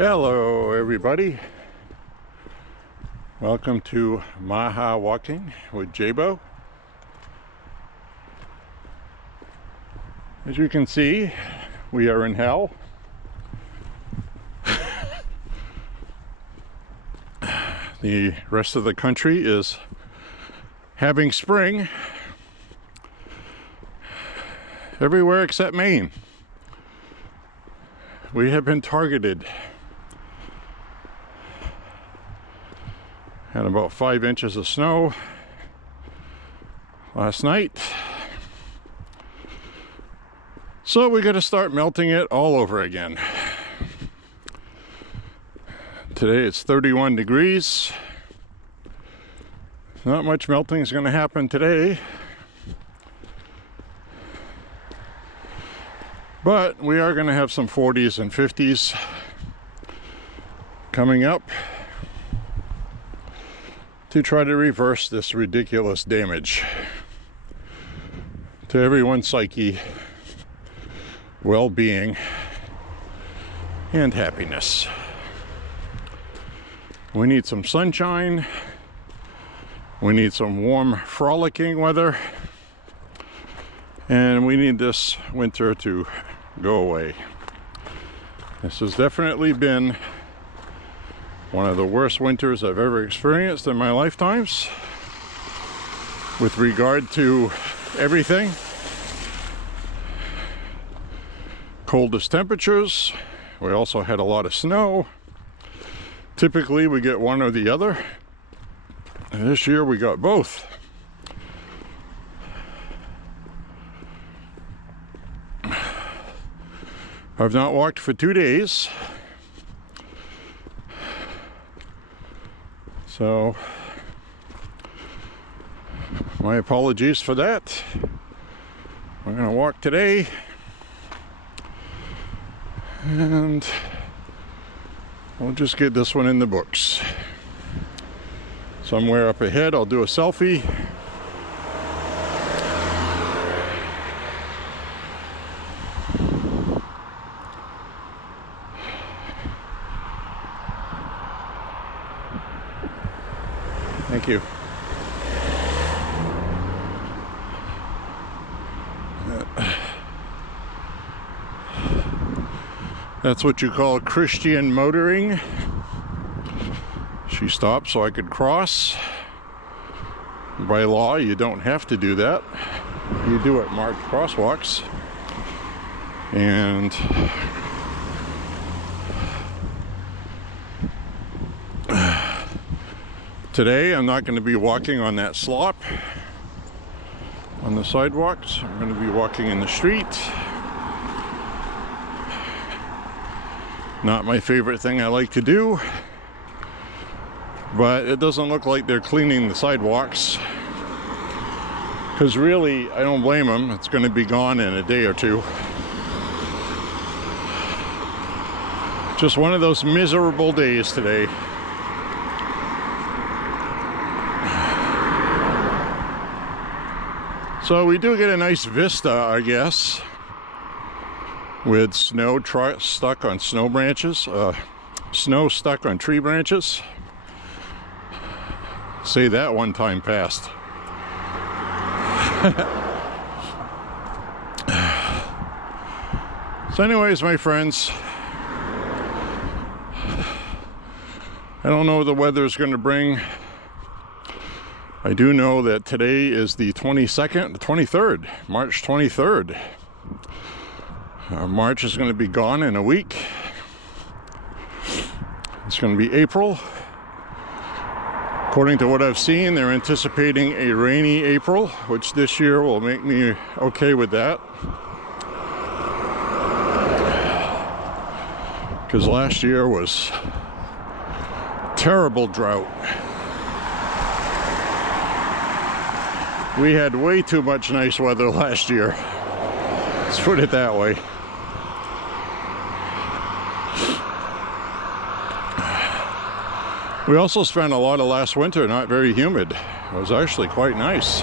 Hello everybody, welcome to MAHA Walking with J.Beau. As you can see, we are in hell. The rest of the country is having spring everywhere except Maine. We have been targeted. Had about 5 inches of snow last night. So we got to start melting it all over again. Today it's 31 degrees. Not much melting is going to happen today. But we are going to have some 40s and 50s coming up to try to reverse this ridiculous damage to everyone's psyche, well-being, and happiness. We need some sunshine. We need some warm, frolicking weather. And we need this winter to go away. This has definitely been one of the worst winters I've ever experienced in my lifetimes with regard to everything. Coldest temperatures. We also had a lot of snow. Typically we get one or the other. And this year we got both. I've not walked for 2 days. So, my apologies for that. We're going to walk today. And we'll just get this one in the books. Somewhere up ahead, I'll do a selfie. Thank you. That's what you call Christian motoring. She stopped so I could cross. By law, you don't have to do that. You do at marked crosswalks. And today I'm not going to be walking on that slop on the sidewalks. I'm going to be walking in the street. Not my favorite thing I like to do, but it doesn't look like they're cleaning the sidewalks, because really I don't blame them. It's going to be gone in a day or two. Just one of those miserable days today. So we do get a nice vista, I guess, with snow stuck on snow branches, snow stuck on tree branches. Say that one time fast. So anyways, my friends, I don't know what the weather is going to bring. I do know that today is the 23rd, March 23rd. March is going to be gone in a week. It's going to be April. According to what I've seen, they're anticipating a rainy April, which this year will make me okay with that. Because last year was terrible drought. We had way too much nice weather last year. Let's put it that way. We also spent a lot of last winter not very humid. It was actually quite nice.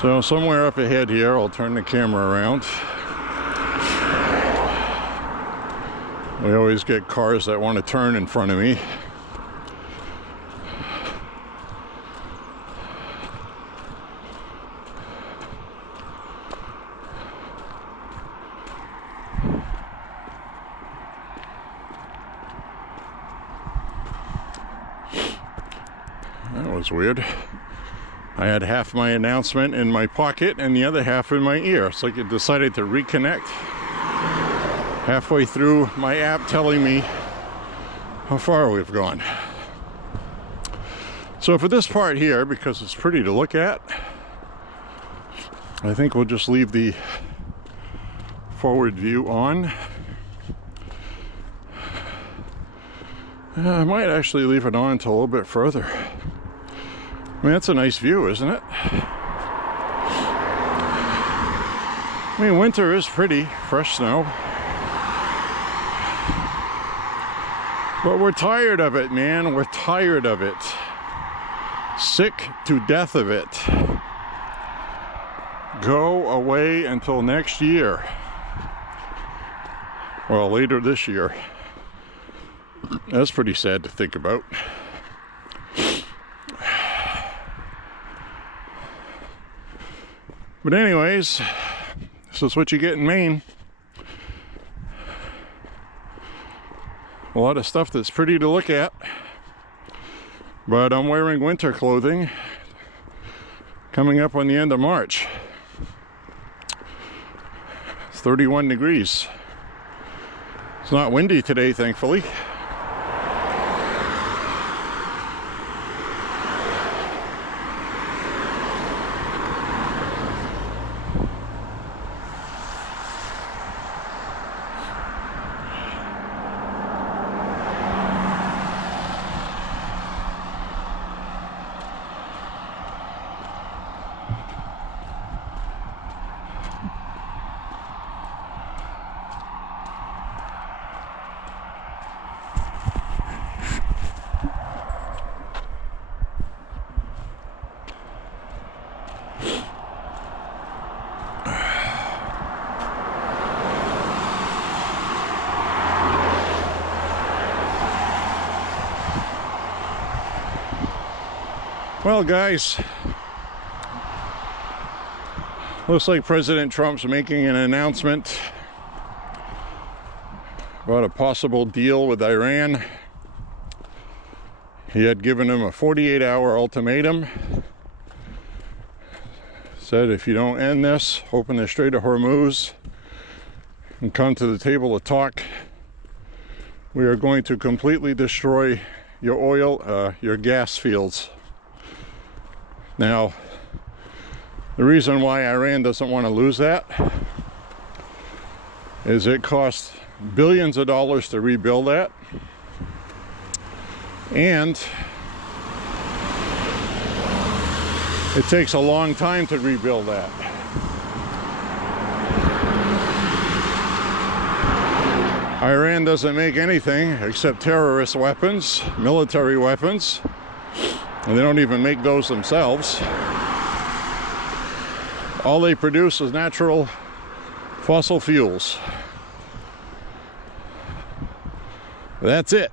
So somewhere up ahead here, I'll turn the camera around. We always get cars that want to turn in front of me. That was weird. I had half my announcement in my pocket and the other half in my ear. It's like it decided to reconnect halfway through my app telling me how far we've gone. So for this part here, because it's pretty to look at, I think we'll just leave the forward view on. I might actually leave it on until a little bit further. I mean, that's a nice view, isn't it? I mean, winter is pretty, fresh snow. But we're tired of it, man. We're tired of it. Sick to death of it. Go away until next year. Well, later this year. That's pretty sad to think about. But anyways, this is what you get in Maine. A lot of stuff that's pretty to look at. But I'm wearing winter clothing coming up on the end of March. It's 31 degrees. It's not windy today, thankfully. Well, guys, looks like President Trump's making an announcement about a possible deal with Iran. He had given him a 48-hour ultimatum. Said, if you don't end this, open the Strait of Hormuz and come to the table to talk, we are going to completely destroy your oil, your gas fields. Now, the reason why Iran doesn't want to lose that is it costs billions of dollars to rebuild that, and it takes a long time to rebuild that. Iran doesn't make anything except terrorist weapons, military weapons. And they don't even make those themselves. All they produce is natural fossil fuels. That's it.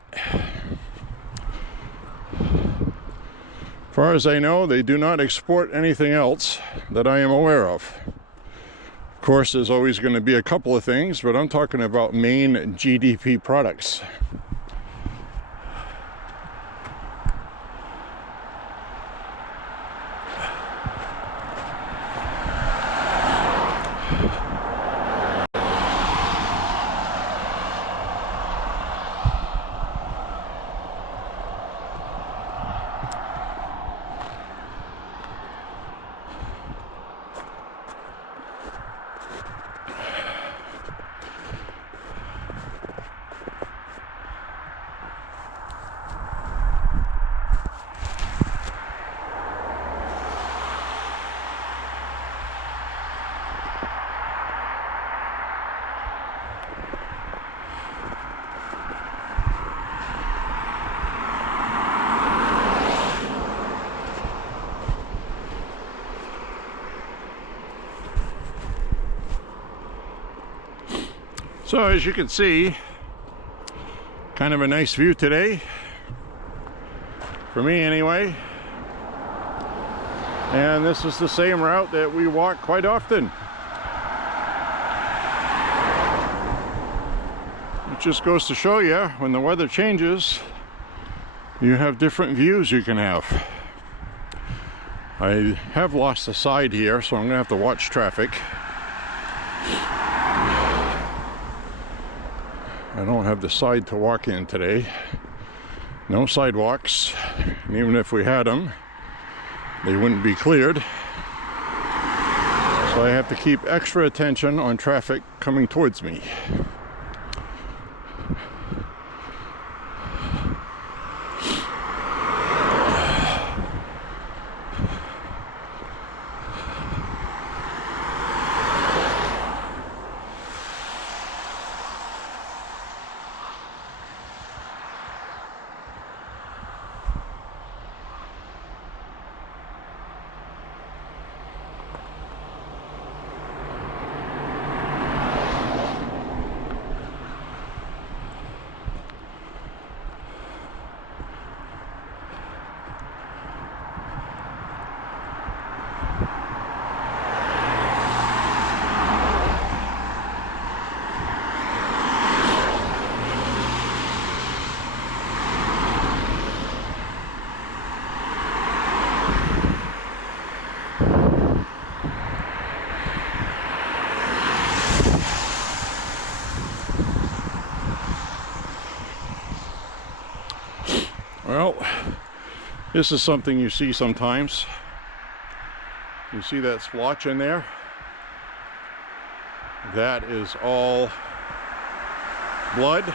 As far as I know, they do not export anything else that I am aware of. Of course, there's always going to be a couple of things, but I'm talking about main GDP products. So as you can see, kind of a nice view today, for me anyway. And this is the same route that we walk quite often. It just goes to show you, when the weather changes, you have different views you can have. I have lost the side here, so I'm gonna have to watch traffic. I don't have the side to walk in today. No sidewalks. And even if we had them, they wouldn't be cleared. So I have to keep extra attention on traffic coming towards me. Well, this is something you see sometimes. You see that splotch in there? That is all blood.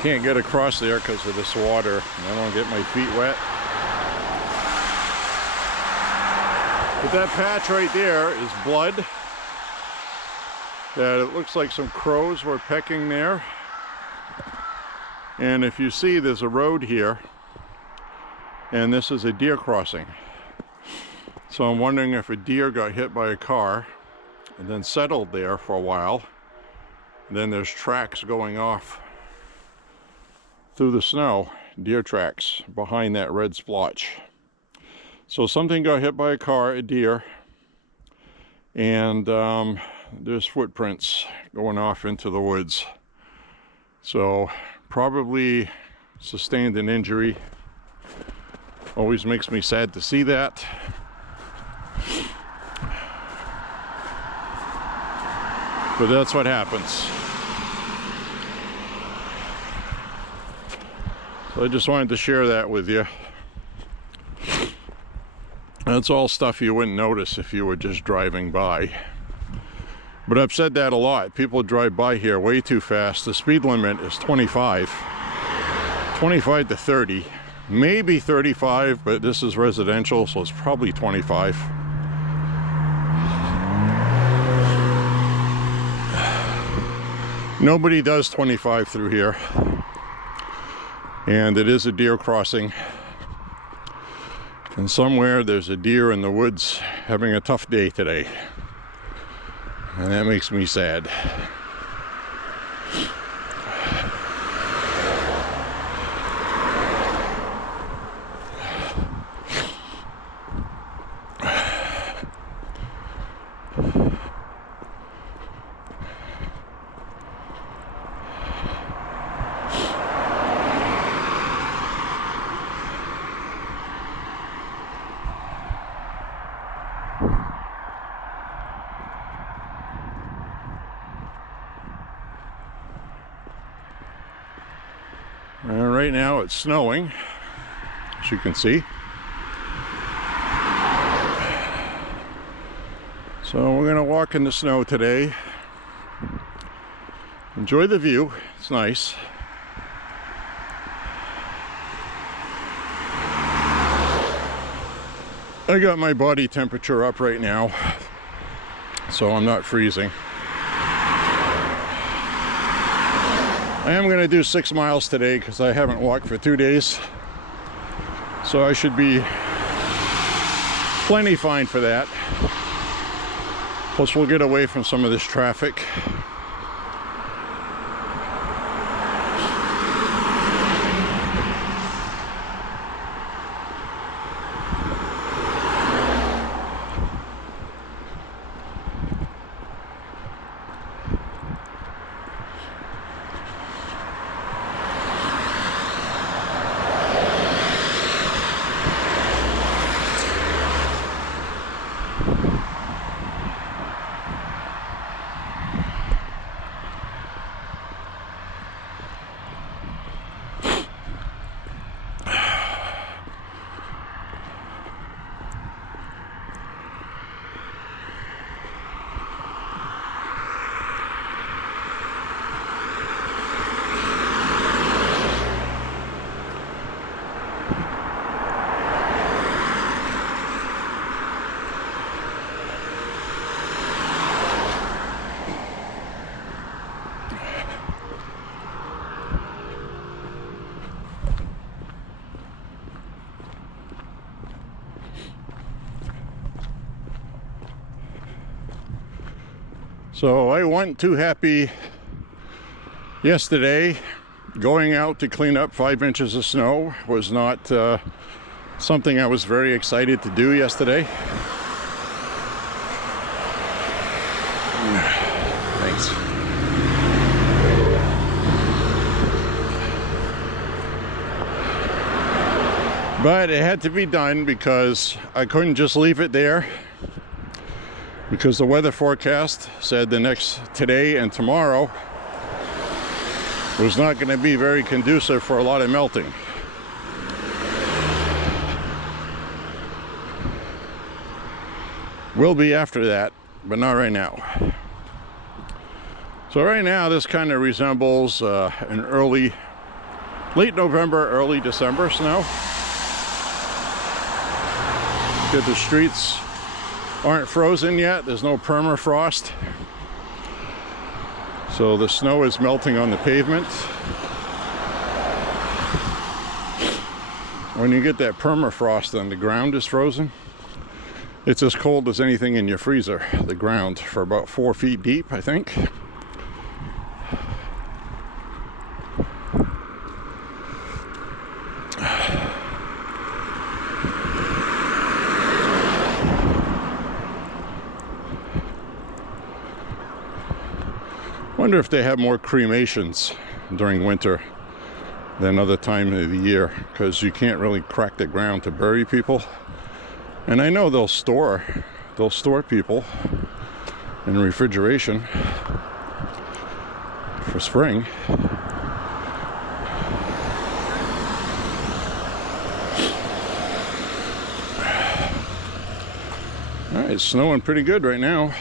Can't get across there because of this water. I don't get my feet wet. But that patch right there is blood. That it looks like some crows were pecking there. And if you see, there's a road here, and this is a deer crossing. So I'm wondering if a deer got hit by a car and then settled there for a while. And then there's tracks going off through the snow, deer tracks behind that red splotch. So something got hit by a car, a deer, and there's footprints going off into the woods. So probably sustained an injury. Always makes me sad to see that. But that's what happens. So I just wanted to share that with you. That's all stuff you wouldn't notice if you were just driving by. But I've said that a lot. People drive by here way too fast. The speed limit is 25 to 30, maybe 35, but this is residential, so it's probably 25. Nobody does 25 through here. And it is a deer crossing. And somewhere there's a deer in the woods having a tough day today. And that makes me sad. Right now it's snowing, as you can see. So we're gonna walk in the snow today. Enjoy the view, it's nice. I got my body temperature up right now, so I'm not freezing. I am going to do 6 miles today because I haven't walked for 2 days. So I should be Plenty fine for that. Plus we'll get away from some of this traffic. So I wasn't too happy yesterday. Going out to clean up 5 inches of snow was not something I was very excited to do yesterday. Thanks. But it had to be done because I couldn't just leave it there. Because the weather forecast said today and tomorrow was not going to be very conducive for a lot of melting. Will be after that, but not right now. So right now this kind of resembles an late November, early December snow. Because the streets aren't frozen yet. There's no permafrost. So the snow is melting on the pavement. When you get that permafrost and the ground is frozen, it's as cold as anything in your freezer. The ground for about 4 feet deep, I think. Wonder if they have more cremations during winter than other time of the year, because you can't really crack the ground to bury people. And I know they'll store people in refrigeration for spring. All right, it's snowing pretty good right now.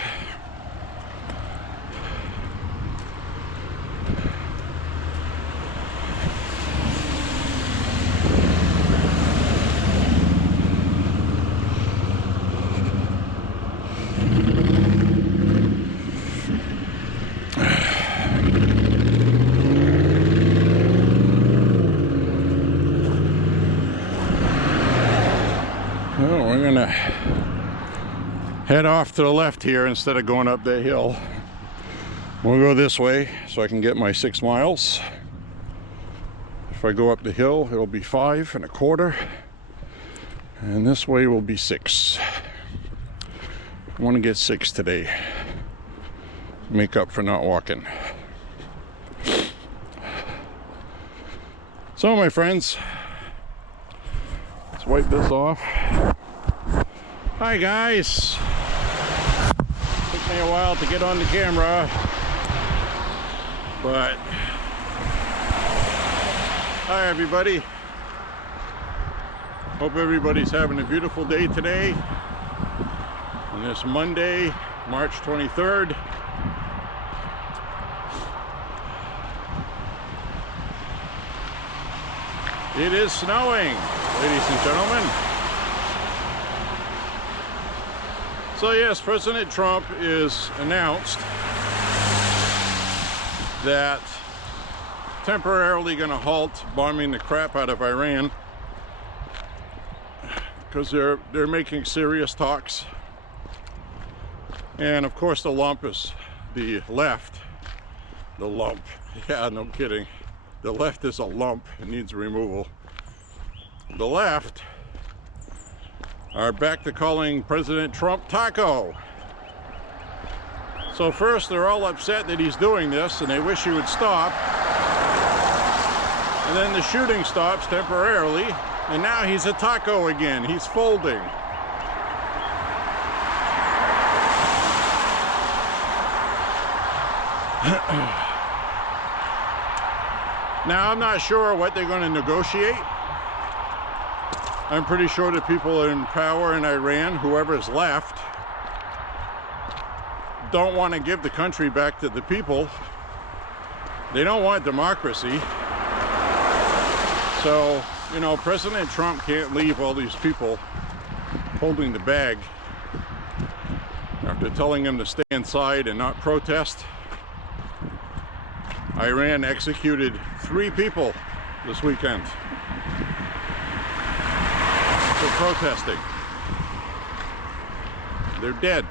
Well, we're gonna head off to the left here instead of going up that hill. We'll go this way so I can get my 6 miles. If I go up the hill, it'll be 5 1/4, and this way will be 6. I want to get 6 today. Make up for not walking. So my friends, let's wipe this off. Hi guys. Took me a while to get on the camera, but hi everybody. Hope everybody's having a beautiful day today on this Monday, March 23rd. It is snowing, ladies and gentlemen. So yes, President Trump is announced that temporarily going to halt bombing the crap out of Iran because they're making serious talks. And of course the lump is the left. The lump, yeah, no kidding. The left is a lump, it needs removal. The left are back to calling President Trump Taco. So first they're all upset that he's doing this and they wish he would stop. And then the shooting stops temporarily and now he's a taco again. He's folding. Now I'm not sure what they're going to negotiate. I'm pretty sure the people in power in Iran, whoever's left, don't want to give the country back to the people. They don't want democracy. So, you know, President Trump can't leave all these people holding the bag after telling them to stay inside and not protest. Iran executed 3 people this weekend for protesting. They're dead.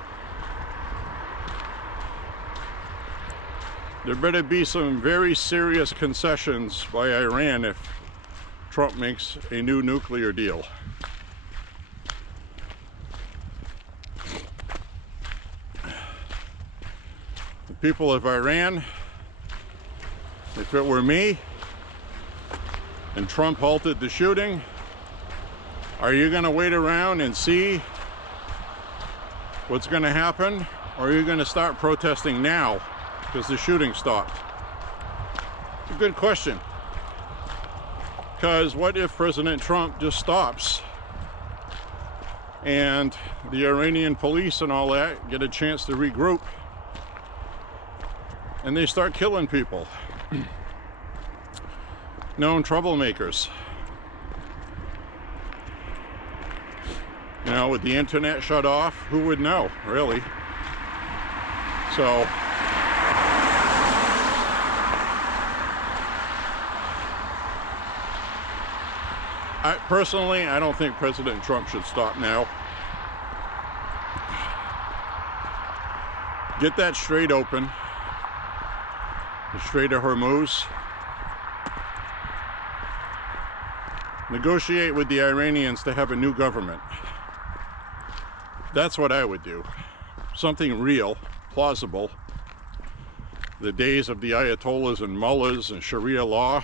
There better be some very serious concessions by Iran if Trump makes a new nuclear deal. The people of Iran, if it were me and Trump halted the shooting, are you going to wait around and see what's going to happen? Or are you going to start protesting now because the shooting stopped? It's a good question. Because what if President Trump just stops and the Iranian police and all that get a chance to regroup and they start killing people? Known troublemakers. You know, with the internet shut off, who would know, really? So, personally, I don't think President Trump should stop now. Get that Strait open. The Strait of Hormuz. Negotiate with the Iranians to have a new government. That's what I would do. Something real, plausible. The days of the Ayatollahs and mullahs and Sharia law.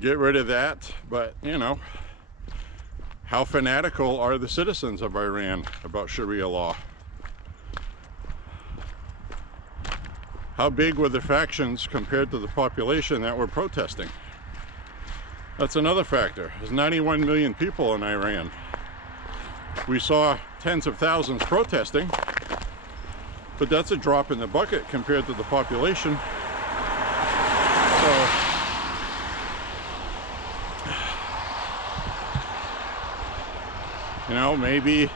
Get rid of that. But, you know, how fanatical are the citizens of Iran about Sharia law? How big were the factions compared to the population that were protesting? That's another factor. There's 91 million people in Iran. We saw tens of thousands protesting, but that's a drop in the bucket compared to the population. So, you know, maybe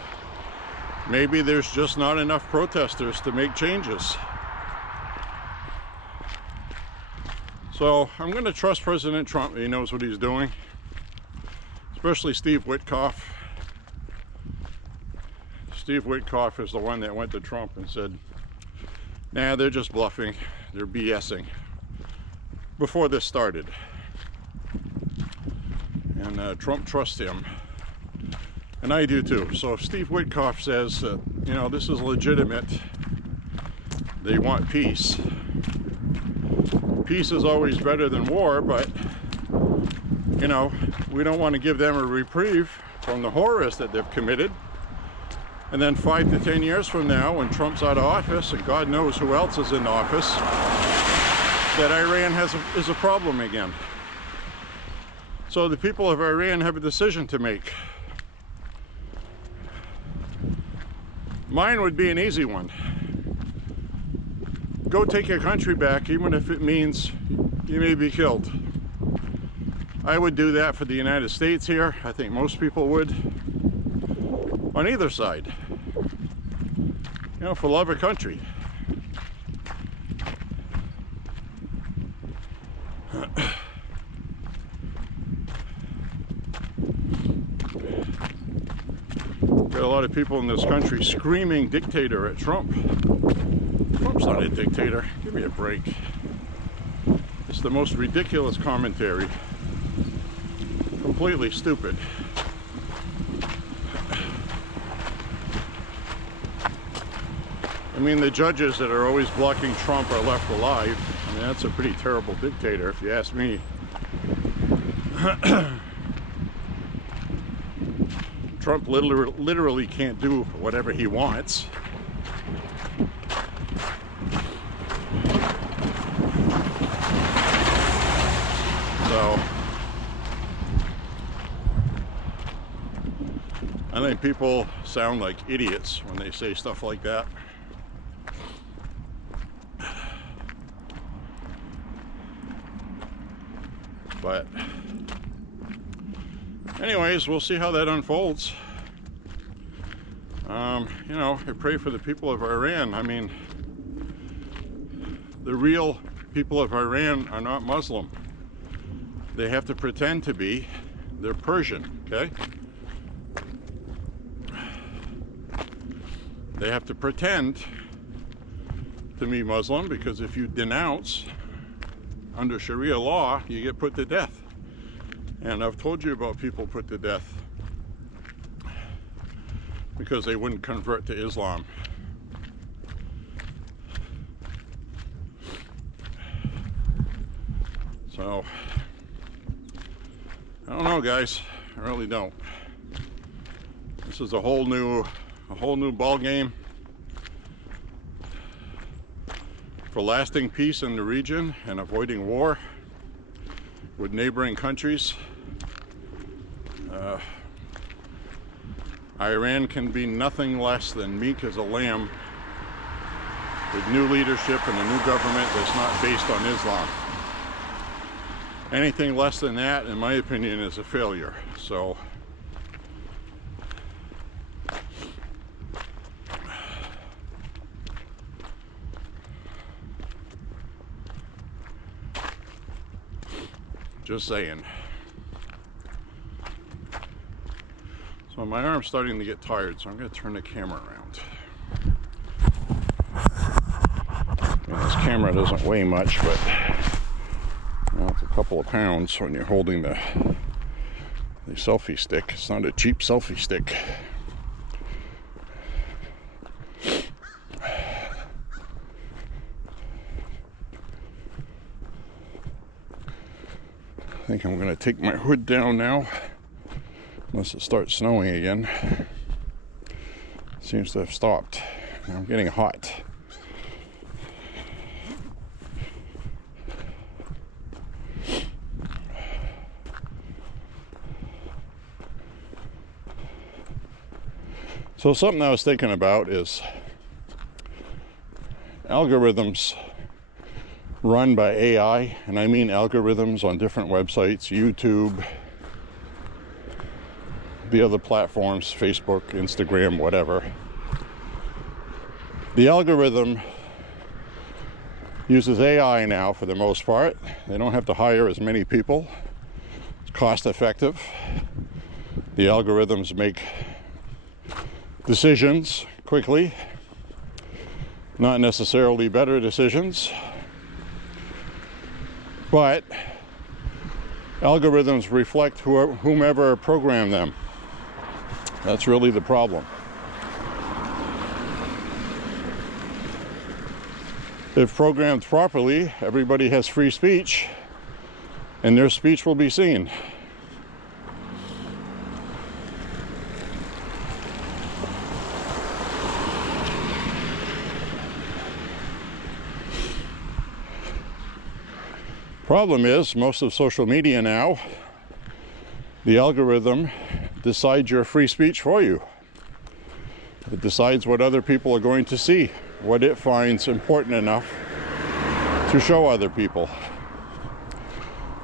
there's just not enough protesters to make changes. So I'm going to trust President Trump. He knows what he's doing, especially Steve Witkoff. Steve Witkoff is the one that went to Trump and said, nah, they're just bluffing, they're BSing, before this started. And Trump trusts him, and I do too. So if Steve Witkoff says that, you know, this is legitimate, they want peace. Peace is always better than war, but, you know, we don't want to give them a reprieve from the horrors that they've committed. And then 5 to 10 years from now, when Trump's out of office, and God knows who else is in office, that Iran is a problem again. So the people of Iran have a decision to make. Mine would be an easy one. Go take your country back, even if it means you may be killed. I would do that for the United States here. I think most people would. On either side. You know, for love of country. Got a lot of people in this country screaming dictator at Trump. Trump's not a dictator. Give me a break. It's the most ridiculous commentary. Completely stupid. I mean, the judges that are always blocking Trump are left alive. I mean, that's a pretty terrible dictator, if you ask me. Trump literally can't do whatever he wants. So, I think people sound like idiots when they say stuff like that. But anyways, we'll see how that unfolds. You know, I pray for the people of Iran. I mean, the real people of Iran are not Muslim. They have to pretend to be. They're Persian, okay? They have to pretend to be Muslim, because if you denounce under Sharia law, you get put to death. And I've told you about people put to death because they wouldn't convert to Islam. So, I don't know, guys. I really don't. This is a whole new ball game for lasting peace in the region and avoiding war with neighboring countries. Iran can be nothing less than meek as a lamb with new leadership and a new government that's not based on Islam. Anything less than that, in my opinion, is a failure. So, just saying. So my arm's starting to get tired, so I'm going to turn the camera around. This camera doesn't weigh much, but you know, it's a couple of pounds when you're holding the selfie stick. It's not a cheap selfie stick. I think I'm going to take my hood down now, unless it starts snowing again. Seems to have stopped. I'm getting hot. So something I was thinking about is algorithms run by AI, and I mean algorithms on different websites, YouTube, the other platforms, Facebook, Instagram, whatever. The algorithm uses AI now for the most part. They don't have to hire as many people. It's cost effective. The algorithms make decisions quickly, not necessarily better decisions. But algorithms reflect whomever programmed them. That's really the problem. If programmed properly, everybody has free speech, and their speech will be seen. Problem is, most of social media now, the algorithm decides your free speech for you. It decides what other people are going to see, what it finds important enough to show other people.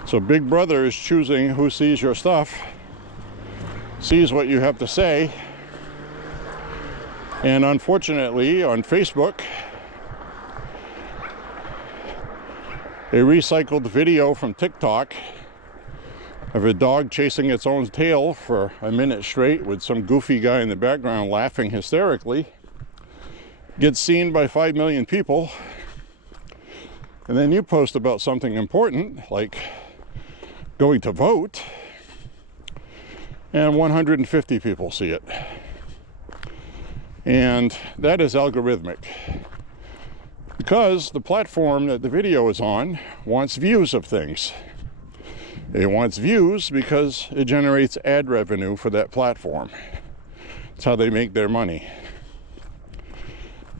So Big Brother is choosing who sees your stuff, sees what you have to say, and unfortunately on Facebook, a recycled video from TikTok of a dog chasing its own tail for a minute straight with some goofy guy in the background laughing hysterically gets seen by 5 million people, and then you post about something important like going to vote, and 150 people see it. And that is algorithmic, because the platform that the video is on wants views of things. It wants views because it generates ad revenue for that platform. It's how they make their money.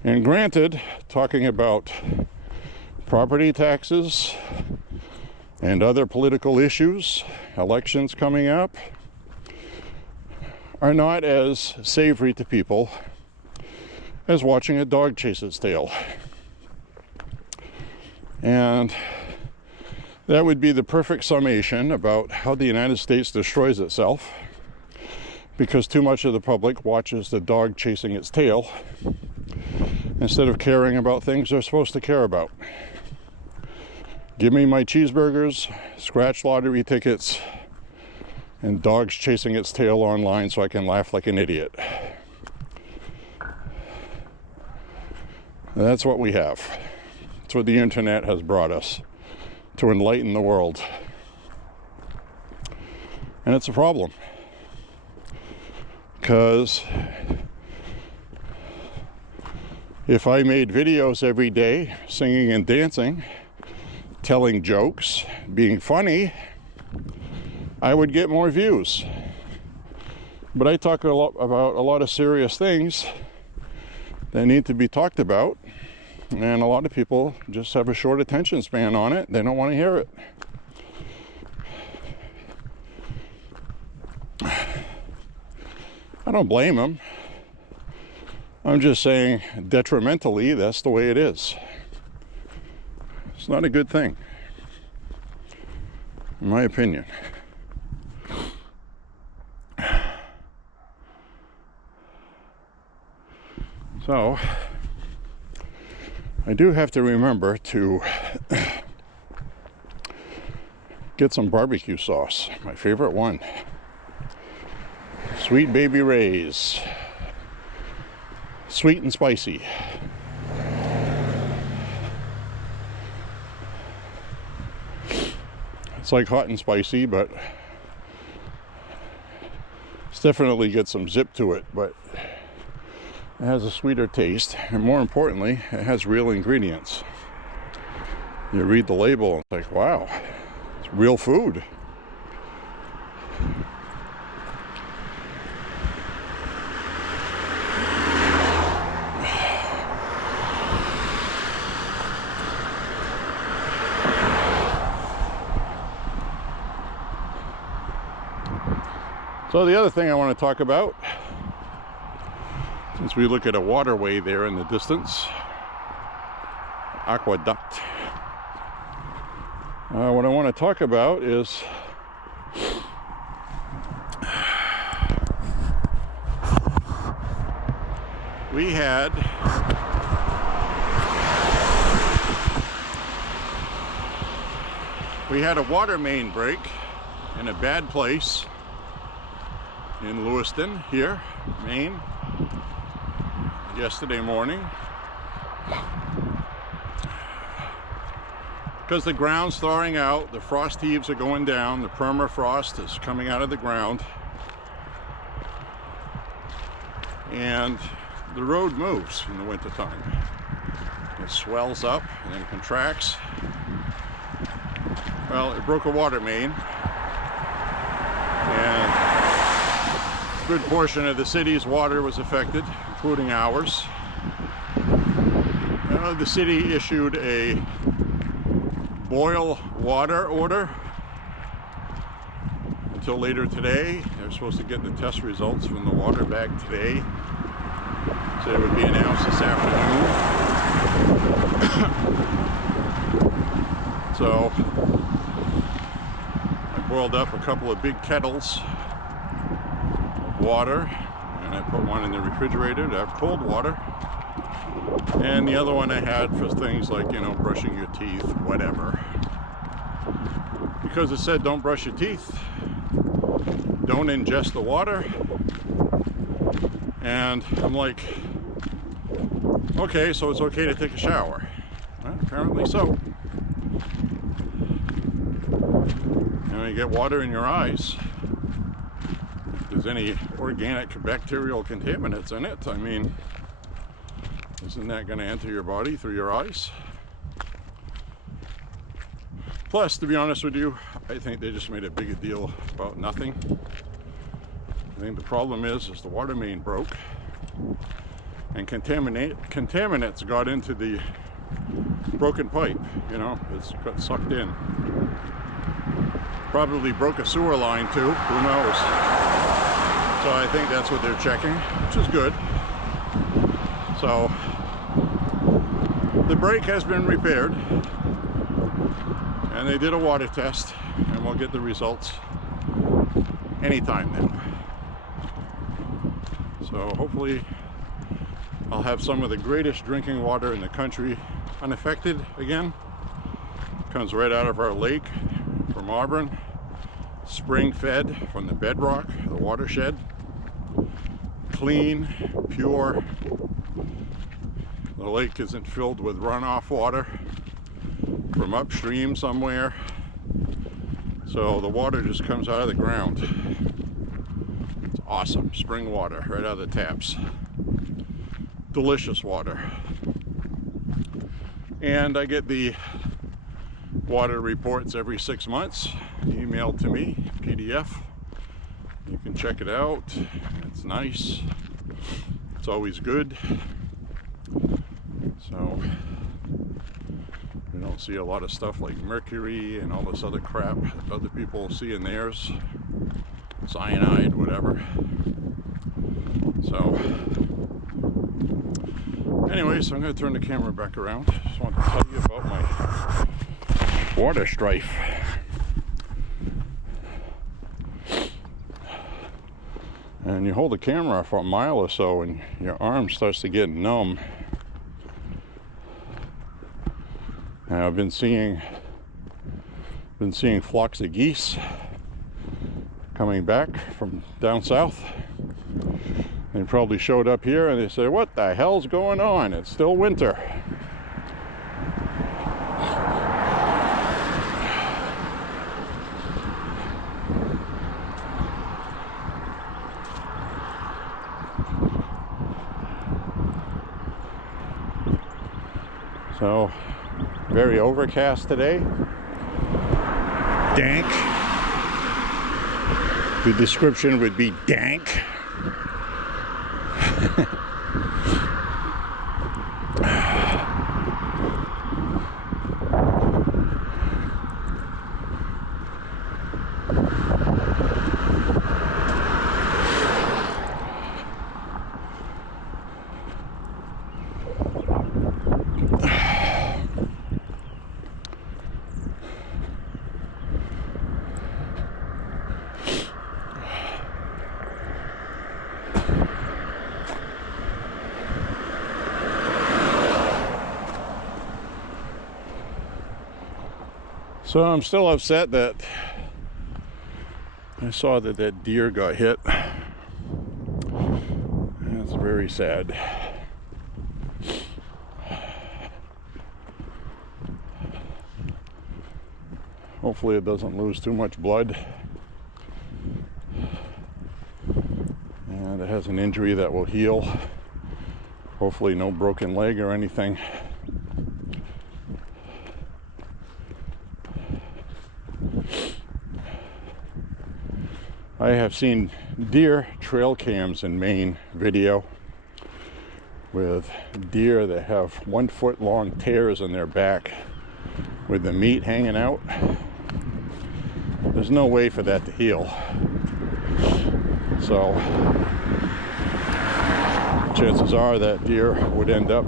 And granted, talking about property taxes and other political issues, elections coming up, are not as savory to people as watching a dog chase its tail. And that would be the perfect summation about how the United States destroys itself, because too much of the public watches the dog chasing its tail instead of caring about things they're supposed to care about. Give me my cheeseburgers, scratch lottery tickets, and dogs chasing its tail online so I can laugh like an idiot. And that's what we have. That's what the internet has brought us, to enlighten the world. And it's a problem, because if I made videos every day singing and dancing, telling jokes, being funny, I would get more views. But I talk about a lot of serious things that need to be talked about, and a lot of people just have a short attention span on it. They don't want to hear it. I don't blame them. I'm just saying, detrimentally, that's the way it is. It's not a good thing, in my opinion. So, I do have to remember to get some barbecue sauce, my favorite one. Sweet Baby Ray's. Sweet and spicy. It's like hot and spicy, but it's definitely got some zip to it, but it has a sweeter taste, and more importantly, it has real ingredients. You read the label and it's like, wow, it's real food. So the other thing I want to talk about, since we look at a waterway there in the distance, aqueduct. What I want to talk about is we had a water main break in a bad place in Lewiston here, Maine, yesterday morning, because the ground's thawing out, the frost heaves are going down, the permafrost is coming out of the ground, and the road moves in the wintertime. It swells up and then contracts. Well, it broke a water main, and a good portion of the city's water was affected, including ours. The city issued a boil water order until later today. They're supposed to get the test results from the water bag today, so it would be announced this afternoon. So I boiled up a couple of big kettles of water, and I put one in the refrigerator to have cold water, and the other one I had for things like, you know, brushing your teeth, whatever. Because it said don't brush your teeth, don't ingest the water. And I'm like, okay, so it's okay to take a shower. Well, apparently so. And you get water in your eyes. If there's any organic bacterial contaminants in it, I mean, isn't that going to enter your body through your eyes? Plus, to be honest with you, I think they just made a big deal about nothing. I think the problem is the water main broke and contaminants got into the broken pipe, you know, it's got sucked in. Probably broke a sewer line too, who knows? So I think that's what they're checking, which is good. So the break has been repaired and they did a water test and we'll get the results anytime now. So hopefully I'll have some of the greatest drinking water in the country unaffected again. Comes right out of our lake from Auburn, spring fed from the bedrock, the watershed. Clean, pure. The lake isn't filled with runoff water from upstream somewhere. So the water just comes out of the ground. It's awesome, spring water right out of the taps. Delicious water. And I get the water reports every 6 months emailed to me, PDF. You can check it out. It's nice. It's always good. So we don't see a lot of stuff like mercury and all this other crap that other people see in theirs. Cyanide, whatever. So anyways, I'm going to turn the camera back around. Just want to tell you about my water strife. And you hold the camera for a mile or so and your arm starts to get numb. And I've been seeing flocks of geese coming back from down south. They probably showed up here and they say, what the hell's going on? It's still winter. So, very overcast today. Dank. The description would be dank. So I'm still upset that I saw that deer got hit. That's very sad. Hopefully it doesn't lose too much blood. And it has an injury that will heal. Hopefully no broken leg or anything. I have seen deer trail cams in Maine video with deer that have 1 foot long tears in their back with the meat hanging out. There's no way for that to heal. So chances are that deer would end up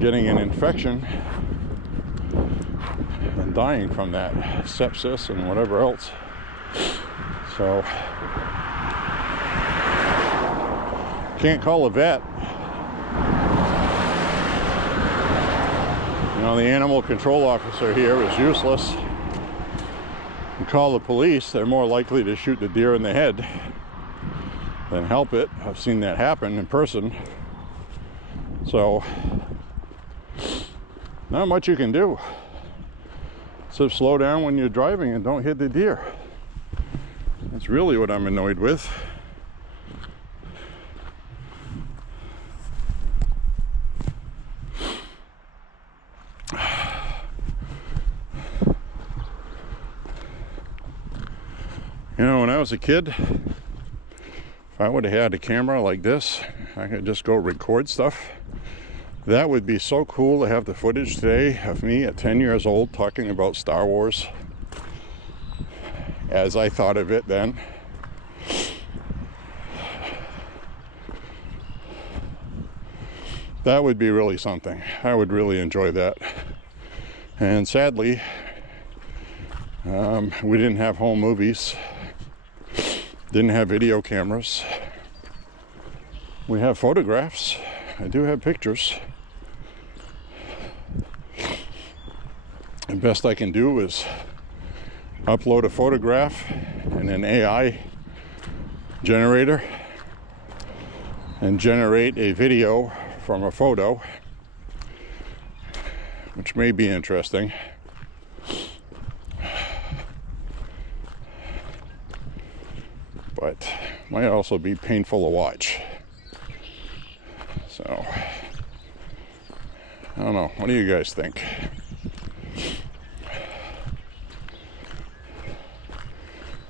getting an infection and dying from that, sepsis and whatever else. So can't call a vet. You know, the animal control officer here is useless. call the police, they're more likely to shoot the deer in the head than help it. I've seen that happen in person. So, not much you can do. So slow down when you're driving and don't hit the deer. That's really what I'm annoyed with. You know, when I was a kid, if I would have had a camera like this, I could just go record stuff. That would be so cool to have the footage today of me at 10 years old talking about Star Wars as I thought of it then. That would be really something. I would really enjoy that. And sadly, we didn't have home movies, didn't have video cameras. We have photographs. I do have pictures. The best I can do is upload a photograph in an AI generator and generate a video from a photo, which may be interesting. But might also be painful to watch. So, I don't know. What do you guys think?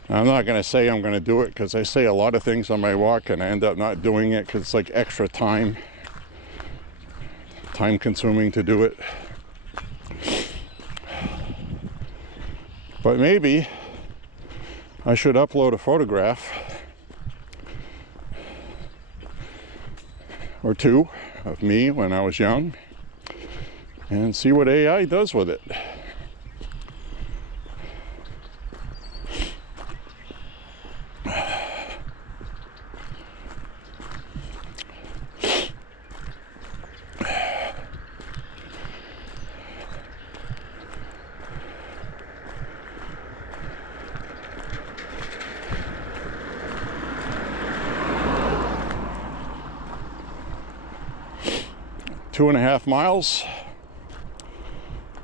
I'm not going to say I'm going to do it, because I say a lot of things on my walk and I end up not doing it because it's like extra time consuming to do it. But maybe I should upload a photograph or two of me when I was young and see what AI does with it. Two and a half miles.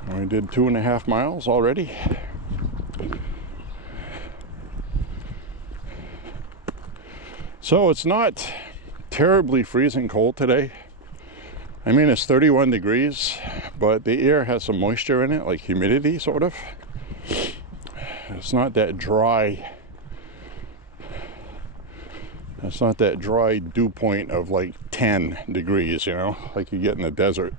We did 2.5 miles already. So it's not terribly freezing cold today. I mean, it's 31 degrees, but the air has some moisture in it, like humidity sort of. It's not that dry. It's not that dry dew point of like 10 degrees, you know, like you get in the desert.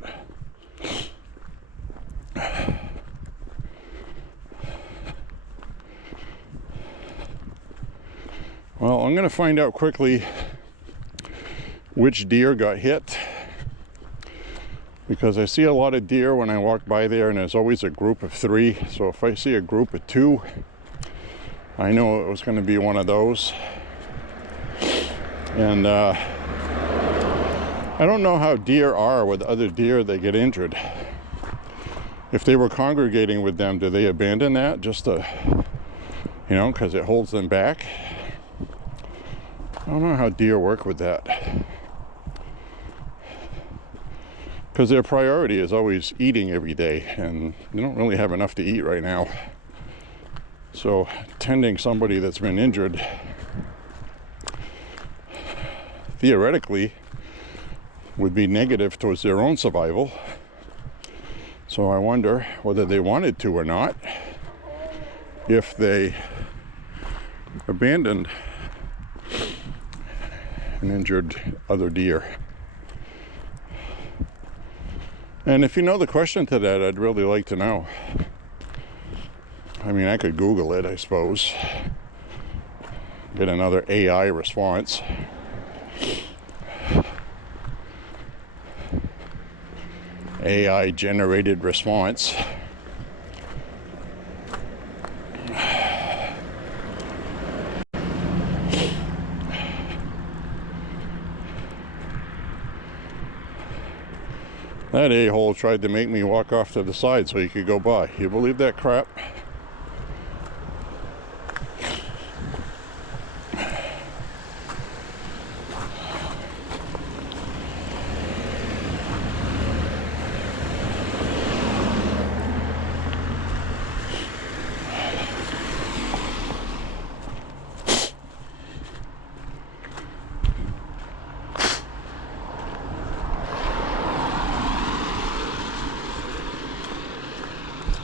Well, I'm going to find out quickly which deer got hit, because I see a lot of deer when I walk by there, and there's always a group of 3. So if I see a group of 2, I know it was going to be one of those. And I don't know how deer are with other deer that get injured. If they were congregating with them, do they abandon that just to, you know, because it holds them back? I don't know how deer work with that. Because their priority is always eating every day, and they don't really have enough to eat right now. So tending somebody that's been injured, theoretically, would be negative towards their own survival. So I wonder whether they wanted to or not, if they abandoned an injured other deer. And if you know the question to that, I'd really like to know. I mean, I could Google it, I suppose. Get another AI response. AI generated response. That a-hole tried to make me walk off to the side so he could go by. You believe that crap?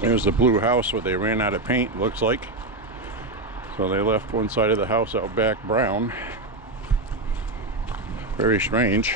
There's the blue house where they ran out of paint, looks like. So they left one side of the house out back brown. Very strange.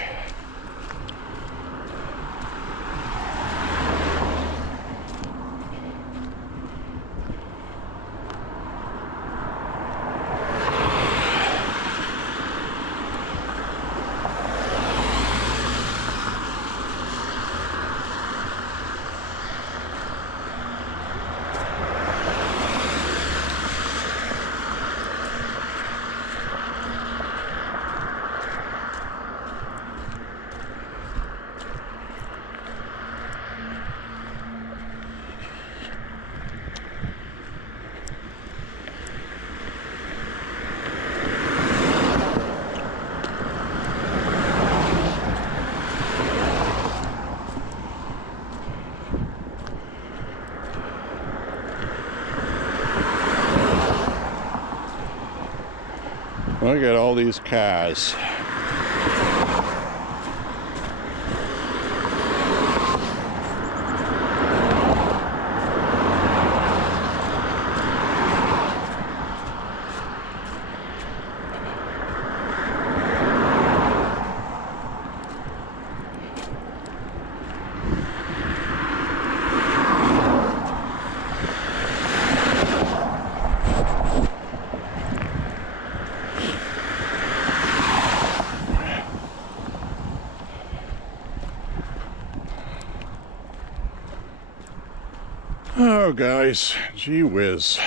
Look at all these cars. Oh, guys, gee whiz.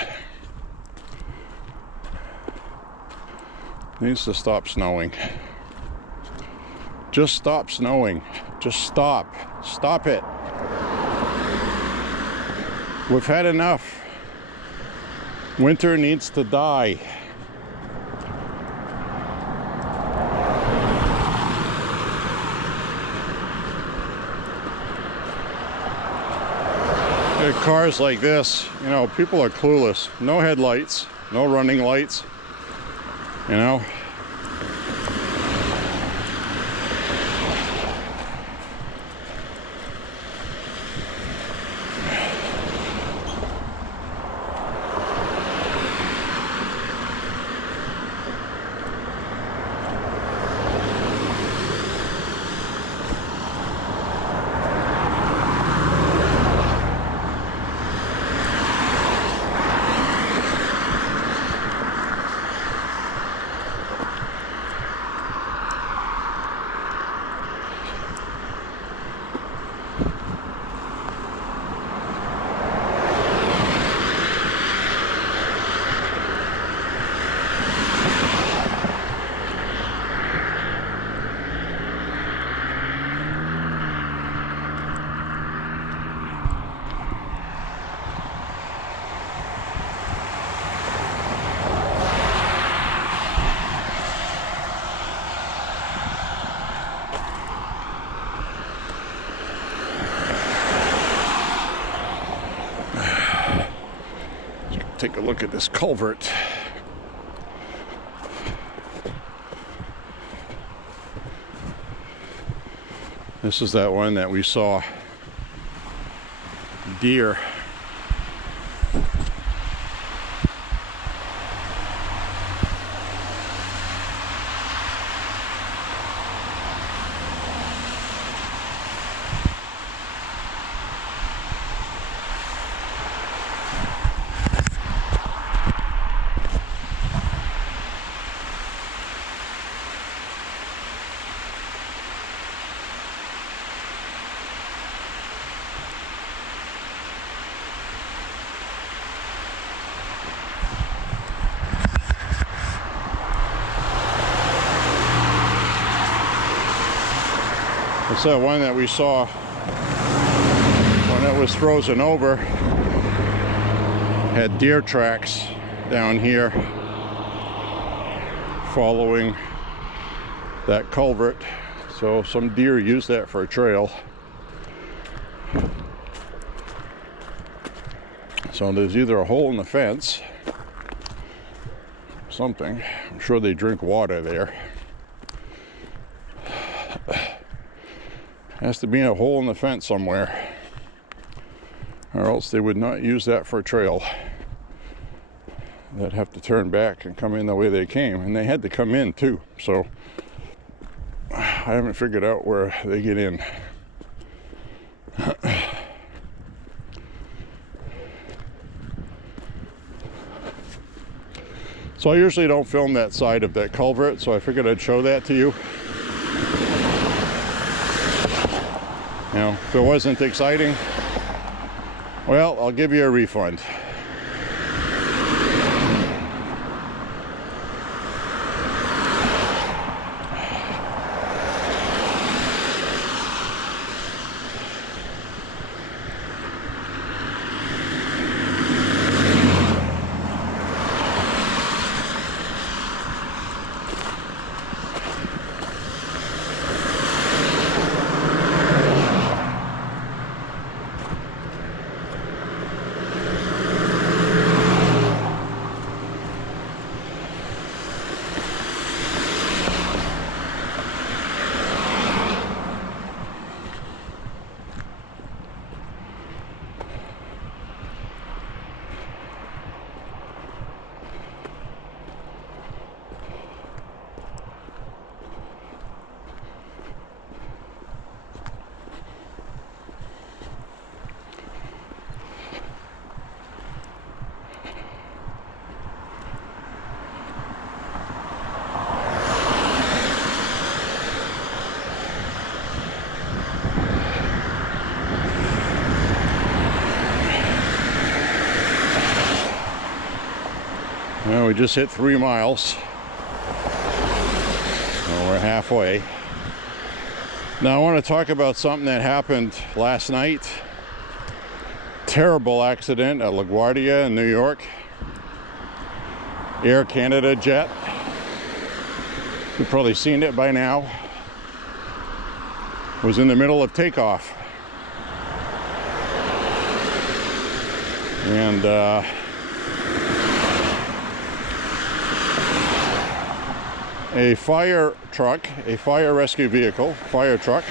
Needs to stop snowing. Just stop snowing. Just stop. Stop it. We've had enough. Winter needs to die. Cars like this, you know, people are clueless. No headlights, no running lights, you know. Take a look at this culvert. This is that one that we saw deer. It's that one that we saw when it was frozen over. Had deer tracks down here following that culvert. So some deer used that for a trail. So there's either a hole in the fence, something. I'm sure they drink water there. Has to be a hole in the fence somewhere. or else they would not use that for a trail. They'd have to turn back and come in the way they came, and they had to come in too, so I haven't figured out where they get in. So I usually don't film that side of that culvert, so I figured I'd show that to you. You know, if it wasn't exciting, well, I'll give you a refund. Well, we just hit 3 miles. Well, we're halfway. Now I want to talk about something that happened last night. Terrible accident at LaGuardia in New York. Air Canada jet. You've probably seen it by now. Was in the middle of takeoff. And a fire truck, a fire rescue vehicle, fire truck,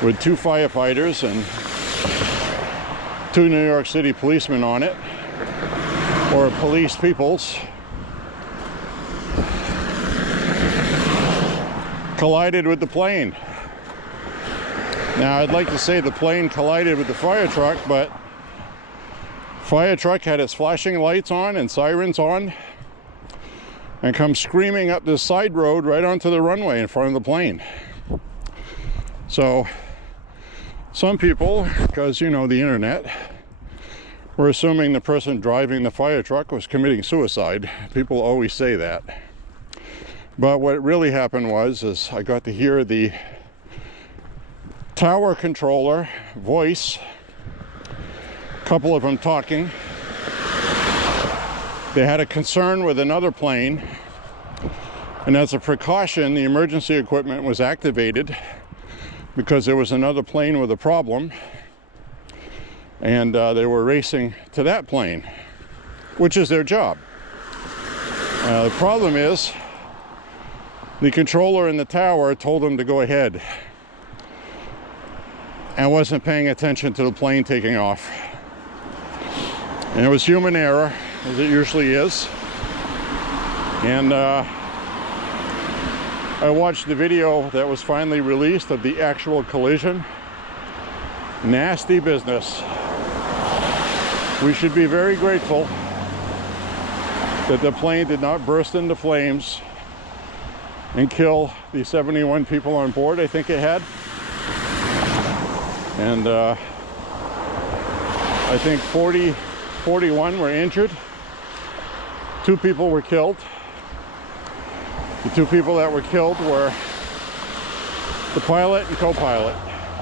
with 2 firefighters and 2 New York City policemen on it, or police peoples, collided with the plane. Now, I'd like to say the plane collided with the fire truck, but fire truck had its flashing lights on and sirens on, and come screaming up this side road right onto the runway in front of the plane. So some people, because you know the internet, were assuming the person driving the fire truck was committing suicide. People always say that. But what really happened was I got to hear the tower controller voice, a couple of them talking. They had a concern with another plane, and as a precaution, the emergency equipment was activated because there was another plane with a problem, and they were racing to that plane, which is their job. The problem is the controller in the tower told them to go ahead and wasn't paying attention to the plane taking off. And it was human error, as it usually is. And I watched the video that was finally released of the actual collision. Nasty business. We should be very grateful that the plane did not burst into flames and kill the 71 people on board, I think it had. And I think 41 were injured. 2 people were killed. The 2 people that were killed were the pilot and co-pilot,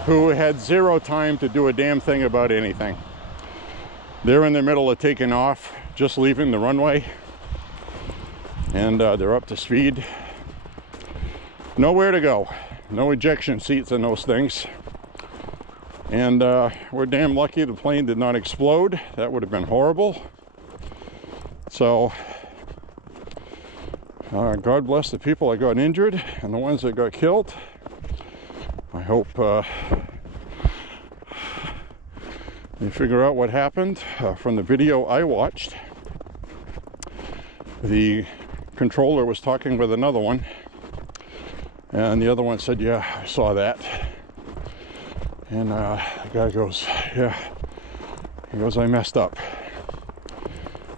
who had 0 time to do a damn thing about anything. They're in the middle of taking off, just leaving the runway, and they're up to speed. Nowhere to go. No ejection seats in those things. And we're damn lucky the plane did not explode. That would have been horrible. So God bless the people that got injured and the ones that got killed. I hope You figure out what happened from the video I watched. The controller was talking with another one, and the other one said, yeah, I saw that. And the guy goes, yeah. He goes, I messed up.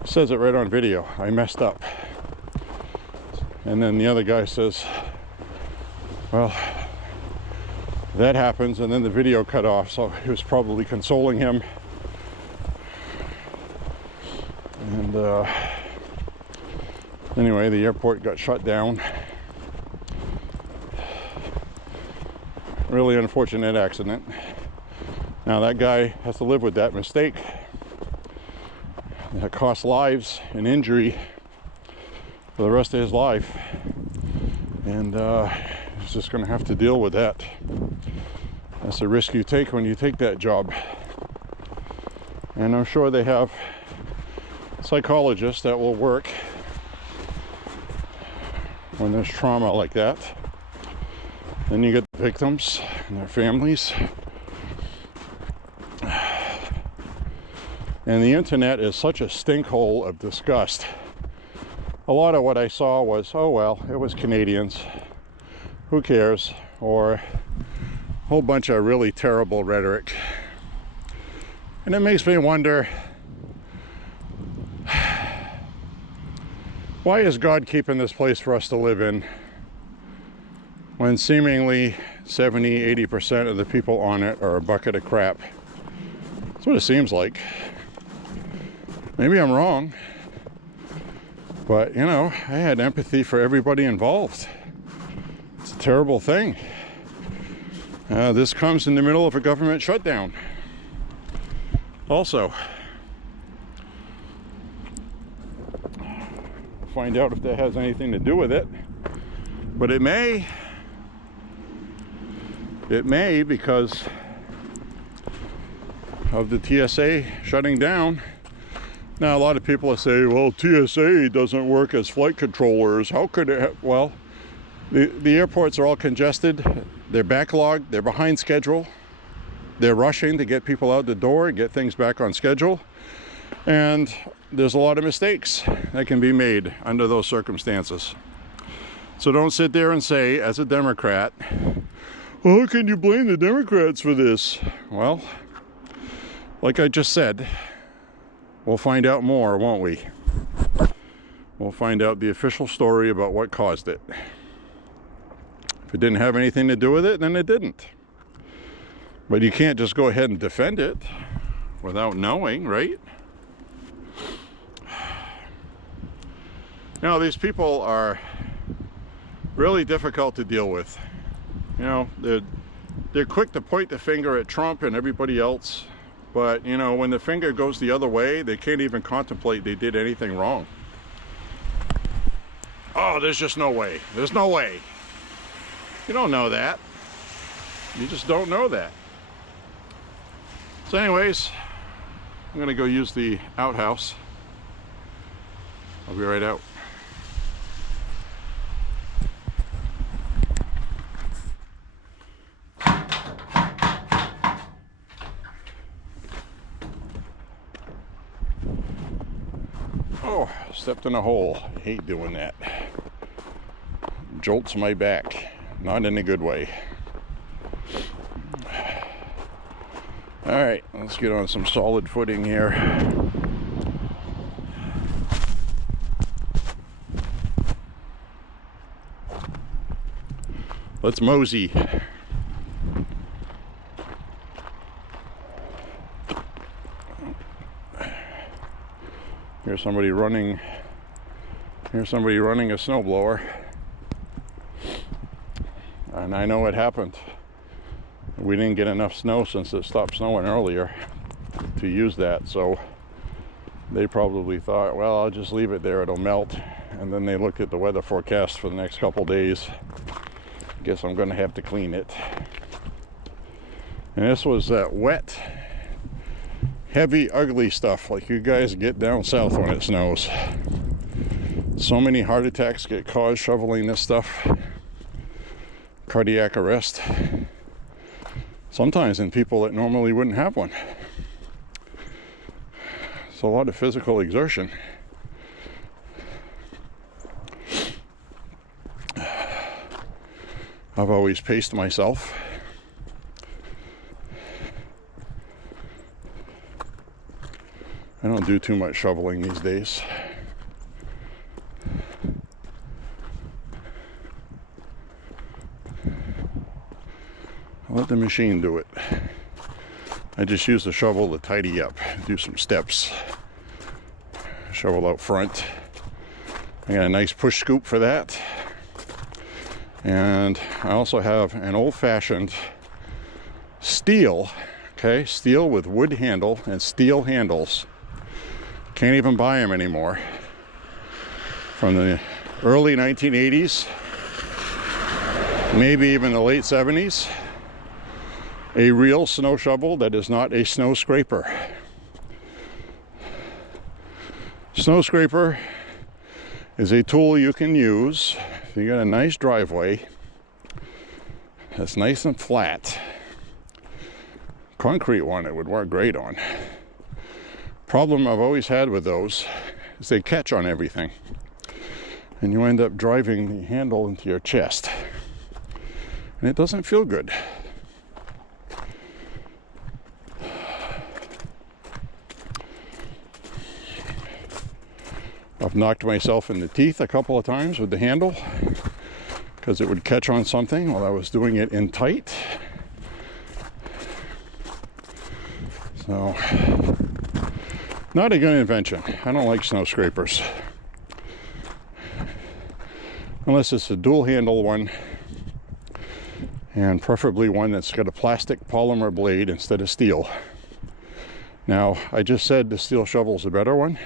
He says it right on video, I messed up. And then the other guy says, well, that happens, and then the video cut off, so he was probably consoling him. And anyway, the airport got shut down. Really unfortunate accident. Now that guy has to live with that mistake. That cost lives and injury for the rest of his life. And he's just going to have to deal with that. That's the risk you take when you take that job. And I'm sure they have psychologists that will work when there's trauma like that. Then you get the victims and their families. And the internet is such a stink hole of disgust. A lot of what I saw was, oh well, it was Canadians. Who cares? Or a whole bunch of really terrible rhetoric. And it makes me wonder, why is God keeping this place for us to live in when seemingly 70-80% of the people on it are a bucket of crap? That's what it seems like. Maybe I'm wrong, but you know, I had empathy for everybody involved. It's a terrible thing. This comes in the middle of a government shutdown. Also, find out if that has anything to do with it, but it may because of the TSA shutting down. Now a lot of people say, well, TSA doesn't work as flight controllers. How could it well, the airports are all congested, they're backlogged, they're behind schedule, they're rushing to get people out the door and get things back on schedule, and there's a lot of mistakes that can be made under those circumstances. So don't sit there and say, as a Democrat, well, how can you blame the Democrats for this? Well, like I just said, we'll find out more, won't we? We'll find out the official story about what caused it. If it didn't have anything to do with it, then it didn't. But you can't just go ahead and defend it without knowing, right? Now, these people are really difficult to deal with. You know, they're quick to point the finger at Trump and everybody else. But, you know, when the finger goes the other way, they can't even contemplate they did anything wrong. Oh, there's just no way. There's no way. You don't know that. You just don't know that. So anyways, I'm going to go use the outhouse. I'll be right out. Oh, stepped in a hole. I hate doing that. Jolts my back. Not in a good way. Alright, let's get on some solid footing here. Let's mosey. Here's somebody running. Here's somebody running a snowblower. And I know it happened. We didn't get enough snow since it stopped snowing earlier to use that, so they probably thought, well, I'll just leave it there, it'll melt. And then they looked at the weather forecast for the next couple days. Guess I'm gonna have to clean it. And this was that wet, heavy, ugly stuff like you guys get down south when it snows. So many heart attacks get caused shoveling this stuff. Cardiac arrest. Sometimes in people that normally wouldn't have one. It's a lot of physical exertion. I've always paced myself. I don't do too much shoveling these days. I let the machine do it. I just use the shovel to tidy up, do some steps. Shovel out front. I got a nice push scoop for that. And I also have an old-fashioned steel, okay, steel with wood handle and steel handles. Can't even buy them anymore. From the early 1980s, maybe even the late 70s. A real snow shovel that is not a snow scraper. Snow scraper is a tool you can use if you got a nice driveway that's nice and flat. Concrete one it would work great on. Problem I've always had with those is they catch on everything. And you end up driving the handle into your chest. And it doesn't feel good. I've knocked myself in the teeth a couple of times with the handle because it would catch on something while I was doing it in tight. So, not a good invention. I don't like snow scrapers. Unless it's a dual handle one, and preferably one that's got a plastic polymer blade instead of steel. Now, I just said the steel shovel's a better one,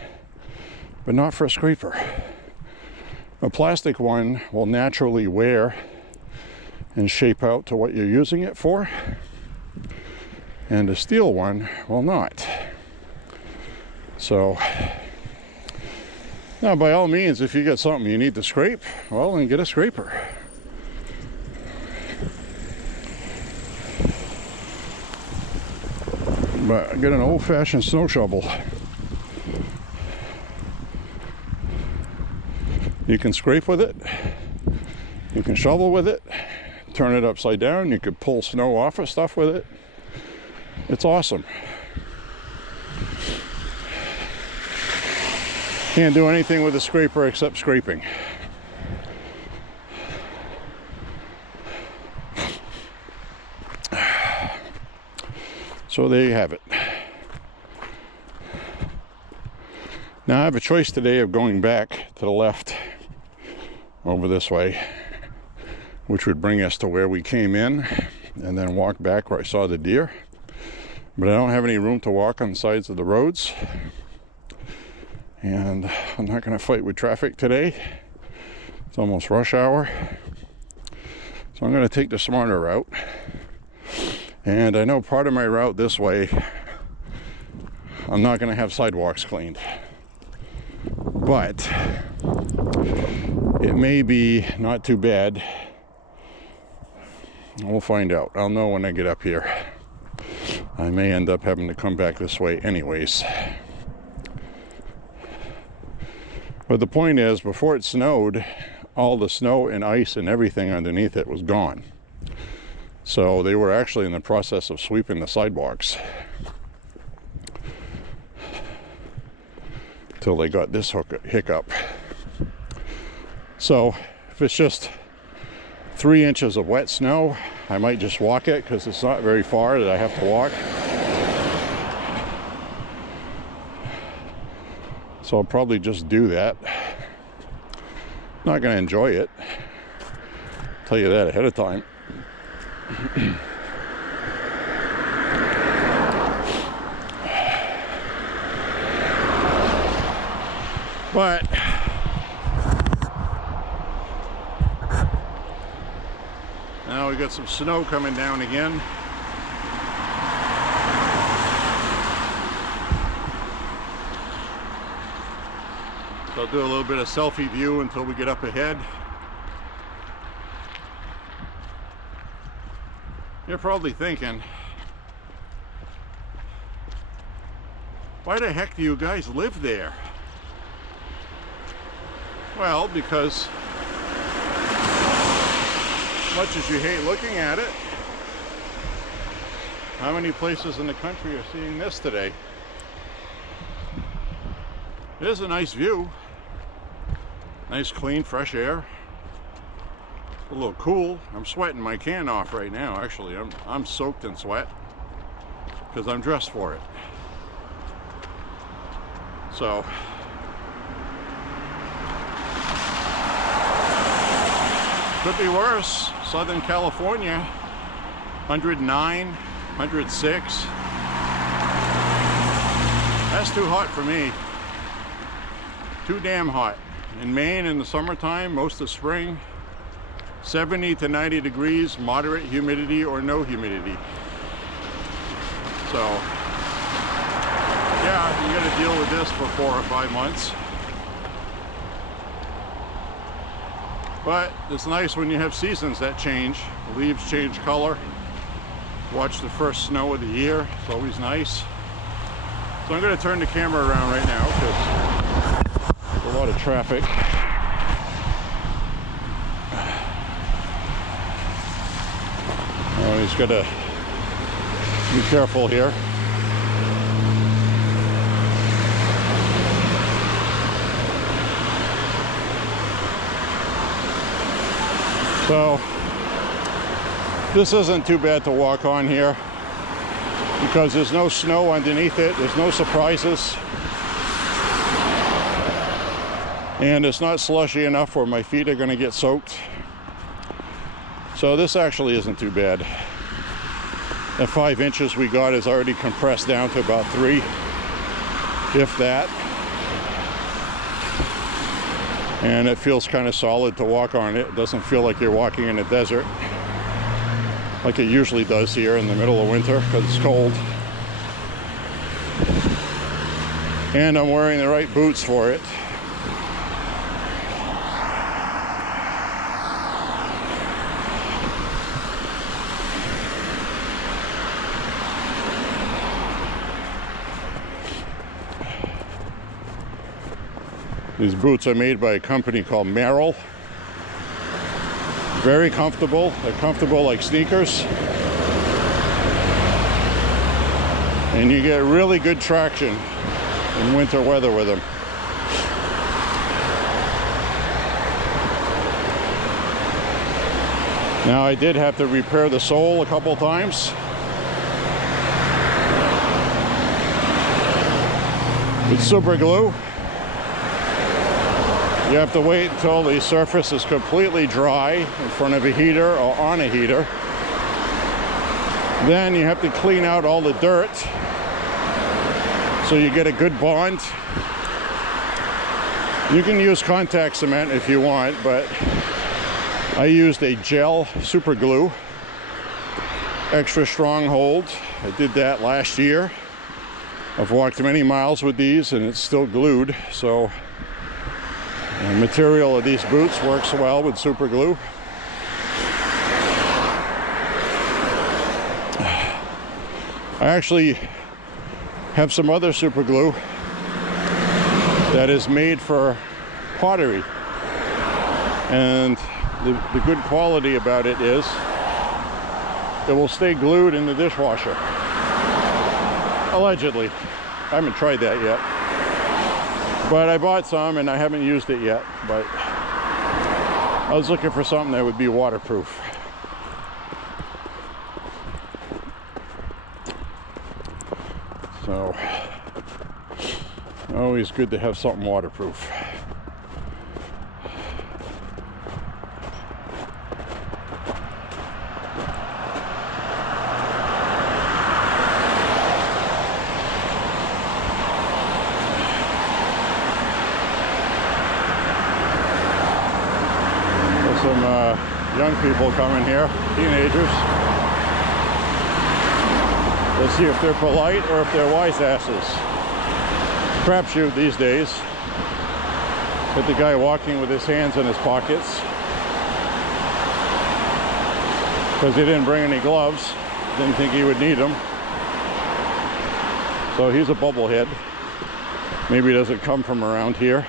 but not for a scraper. A plastic one will naturally wear and shape out to what you're using it for, and a steel one will not. So, now by all means, if you get something you need to scrape, well, then get a scraper. But get an old-fashioned snow shovel. You can scrape with it, you can shovel with it, turn it upside down, you could pull snow off of stuff with it. It's awesome. Can't do anything with a scraper except scraping. So there you have it. Now I have a choice today of going back to the left over this way, which would bring us to where we came in, and then walk back where I saw the deer. But I don't have any room to walk on the sides of the roads, and I'm not going to fight with traffic today. It's almost rush hour, so I'm going to take the smarter route. And I know part of my route this way, I'm not going to have sidewalks cleaned, but it may be not too bad. We'll find out. I'll know when I get up here. I may end up having to come back this way anyways. But the point is, before it snowed, all the snow and ice and everything underneath it was gone. So they were actually in the process of sweeping the sidewalks till they got this hiccup. So if it's just 3 inches of wet snow, I might just walk it because it's not very far that I have to walk. So I'll probably just do that. Not going to enjoy it. I'll tell you that ahead of time. But now we got some snow coming down again. So I'll do a little bit of selfie view until we get up ahead. You're probably thinking, Why the heck do you guys live there? Well, because as much as you hate looking at it, how many places in the country are seeing this today? It is a nice view. Nice, clean, fresh air. A little cool. I'm sweating my can off right now, actually. I'm soaked in sweat because I'm dressed for it. So, could be worse. Southern California, 109, 106. That's too hot for me. Too damn hot. In Maine in the summertime, most of spring, 70 to 90 degrees, moderate humidity or no humidity. So, yeah, you gotta deal with this for 4 or 5 months. But it's nice when you have seasons that change. The leaves change color. Watch the first snow of the year. It's always nice. So I'm going to turn the camera around right now because there's a lot of traffic. Oh, he's got to be careful here. So this isn't too bad to walk on here because there's no snow underneath it. There's no surprises. And it's not slushy enough where my feet are going to get soaked. So this actually isn't too bad. The 5 inches we got is already compressed down to about 3, if that. And it feels kind of solid to walk on it. It doesn't feel like you're walking in a desert like it usually does here in the middle of winter because it's cold. And I'm wearing the right boots for it. These boots are made by a company called MAHA. Very comfortable. They're comfortable like sneakers. And you get really good traction in winter weather with them. Now I did have to repair the sole a couple times. With super glue. You have to wait until the surface is completely dry in front of a heater or on a heater. Then you have to clean out all the dirt so you get a good bond. You can use contact cement if you want, but I used a gel super glue, extra strong hold. I did that last year. I've walked many miles with these and it's still glued, so the material of these boots works well with super glue. I actually have some other super glue that is made for pottery, and the good quality about it is it will stay glued in the dishwasher. Allegedly. I haven't tried that yet. But I bought some and I haven't used it yet, but I was looking for something that would be waterproof. So, always good to have something waterproof. Some young people coming here, teenagers. Let's see if they're polite or if they're wise asses. Crapshoot these days. With the guy walking with his hands in his pockets because he didn't bring any gloves. Didn't think he would need them. So he's a bubblehead. maybe doesn't come from around here,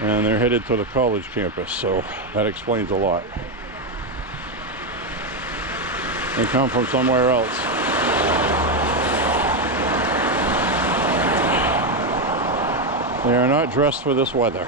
and they're headed to the college campus, so that explains a lot. They come from somewhere else. They are not dressed for this weather.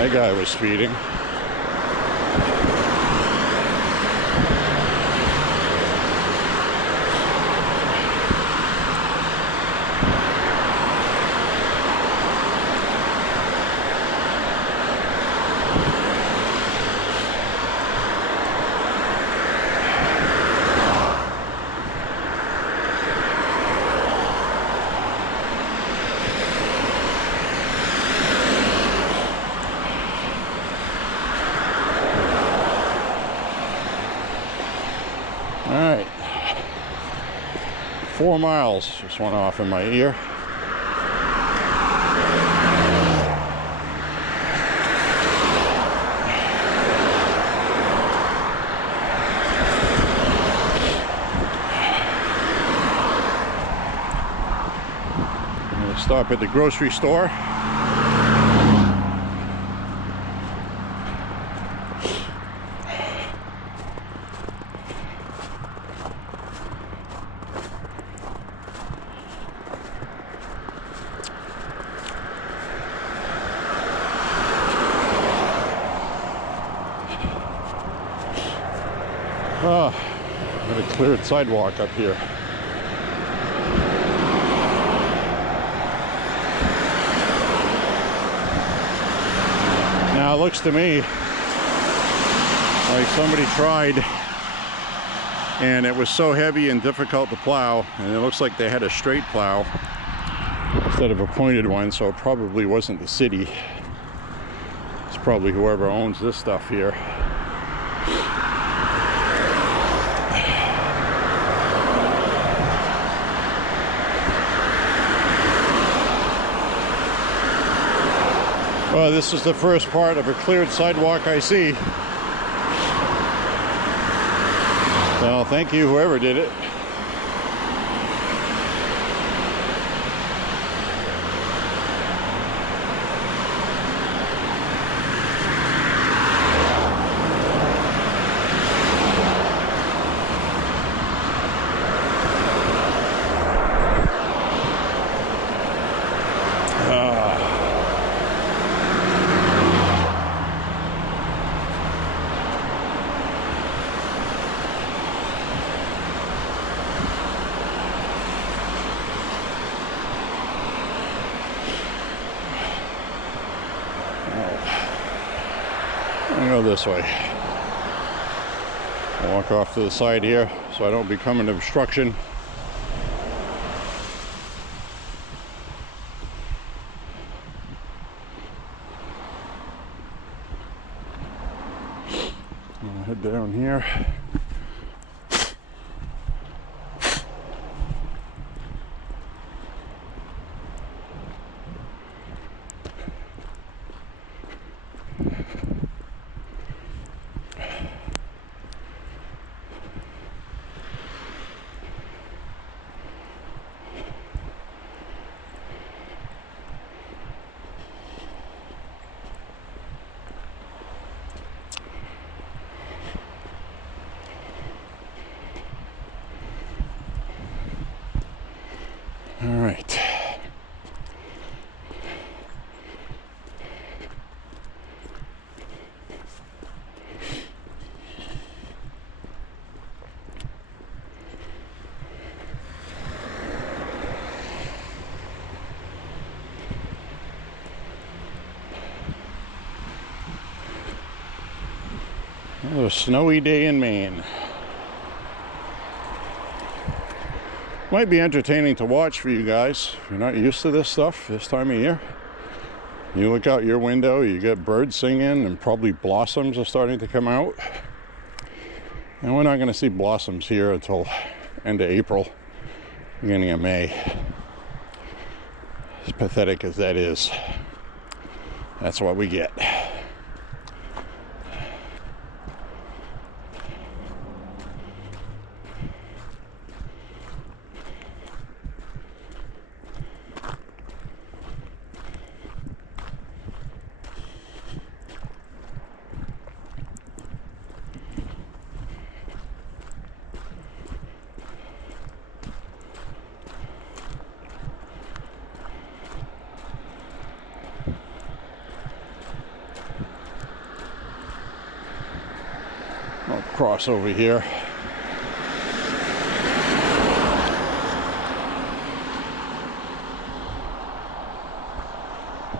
That guy was speeding. All right, 4 miles just went off in my ear. I'm gonna stop at the grocery store. Oh, got a cleared sidewalk up here. Now it looks to me like somebody tried and it was so heavy and difficult to plow, and it looks like they had a straight plow instead of a pointed one, so it probably wasn't the city. It's probably whoever owns this stuff here. Well, this is the first part of a cleared sidewalk I see. Well, thank you, whoever did it. I'll go this way. I'll walk off to the side here so I don't become an obstruction. I'll head down here. Another snowy day in Maine. Might be entertaining to watch for you guys if you're not used to this stuff this time of year. You look out your window, you get birds singing, and probably blossoms are starting to come out. And we're not going to see blossoms here until end of April, beginning of May. As pathetic as that is, that's what we get. I'll cross over here.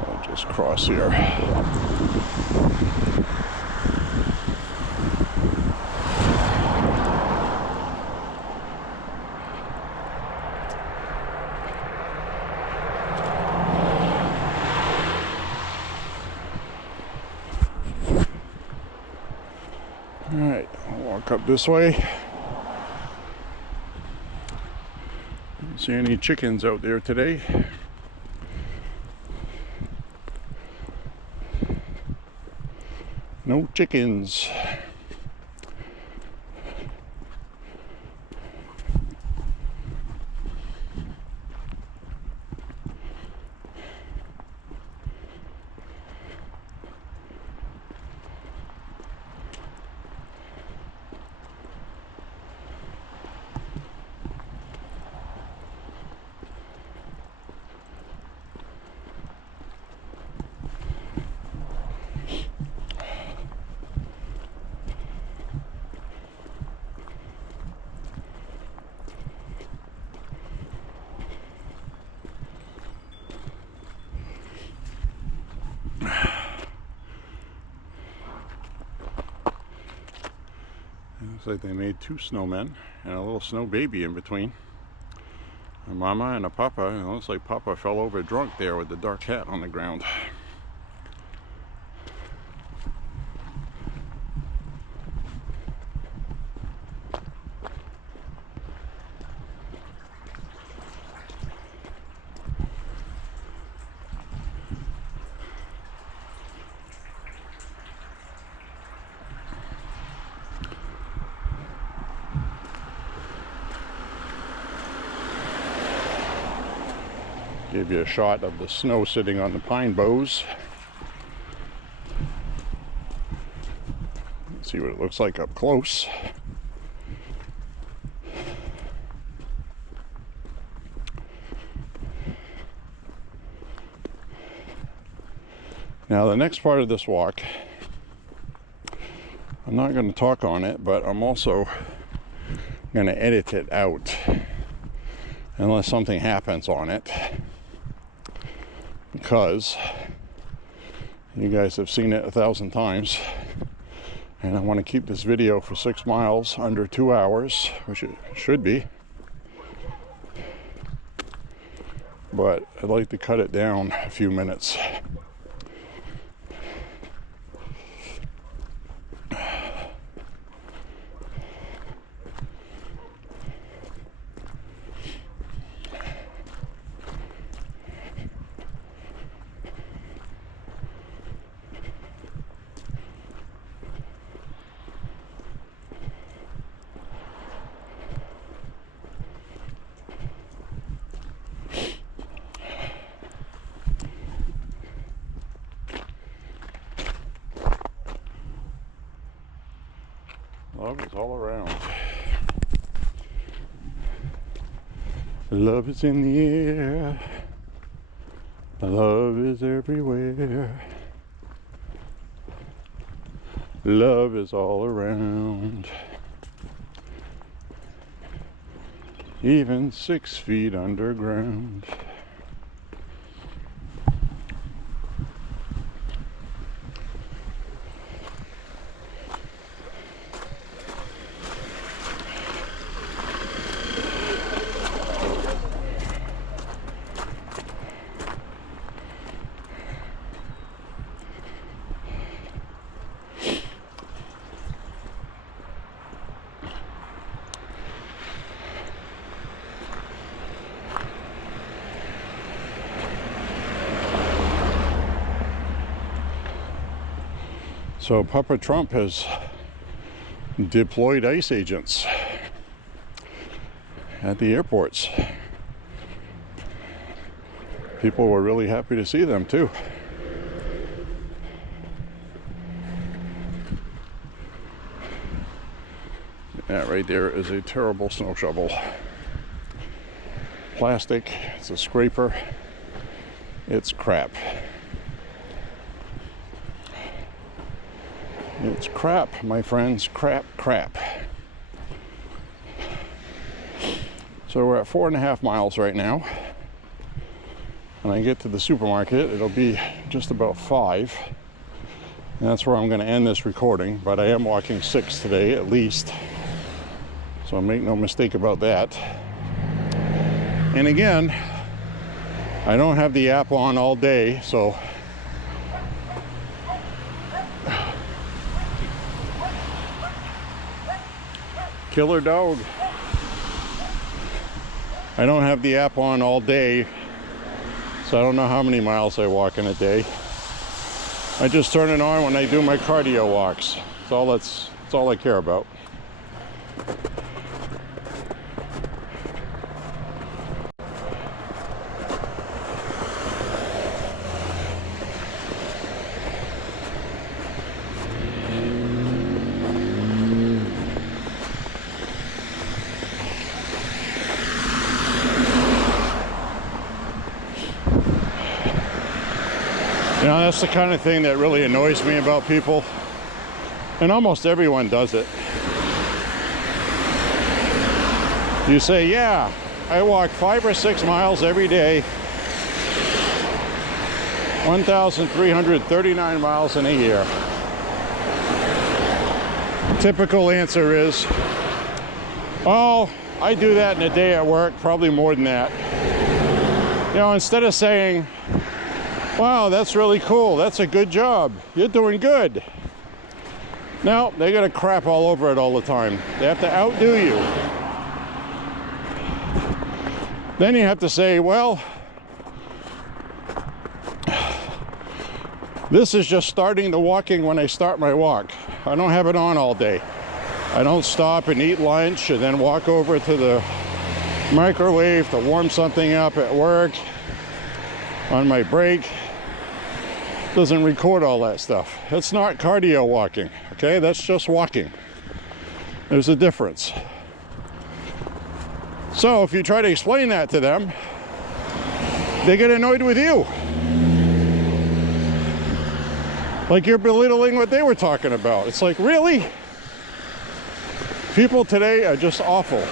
I'll just cross here. Alright, I'll walk up this way. Don't see any chickens out there today. No chickens. Looks like they made two snowmen and a little snow baby in between. A mama and a papa. And it looks like Papa fell over drunk there with the dark hat on the ground. Give you a shot of the snow sitting on the pine boughs. See what it looks like up close. Now the next part of this walk, I'm not going to talk on it, but I'm also going to edit it out unless something happens on it. Because you guys have seen it 1,000 times, and I want to keep this video for 6 miles under 2 hours, which it should be, but I'd like to cut it down a few minutes. Love is all around. Love is in the air. Love is everywhere. Love is all around. Even 6 feet underground. So Papa Trump has deployed ICE agents at the airports. People were really happy to see them too. That right there is a terrible snow shovel. Plastic, it's a scraper, it's crap. It's crap, my friends, crap, crap. So we're at 4.5 miles right now. When I get to the supermarket, it'll be just about 5. And that's where I'm going to end this recording, but I am walking 6 today at least. So make no mistake about that. And again, I don't have the app on all day, so killer dog. I don't have the app on all day, so I don't know how many miles I walk in a day. I just turn it on when I do my cardio walks. That's all I care about. You know, that's the kind of thing that really annoys me about people, and almost everyone does it. You say, yeah, I walk 5 or 6 miles every day, 1,339 miles in a year. Typical answer is, oh, I do that in a day at work, probably more than that. You know, instead of saying, wow, that's really cool, that's a good job, you're doing good. No, they gotta crap all over it all the time. They have to outdo you. Then you have to say, well, this is just starting the walking when I start my walk. I don't have it on all day. I don't stop and eat lunch and then walk over to the microwave to warm something up at work on my break. Doesn't record all that stuff. It's not cardio walking, okay? That's just walking. There's a difference. So if you try to explain that to them, they get annoyed with you. Like you're belittling what they were talking about. It's like, really? People today are just awful.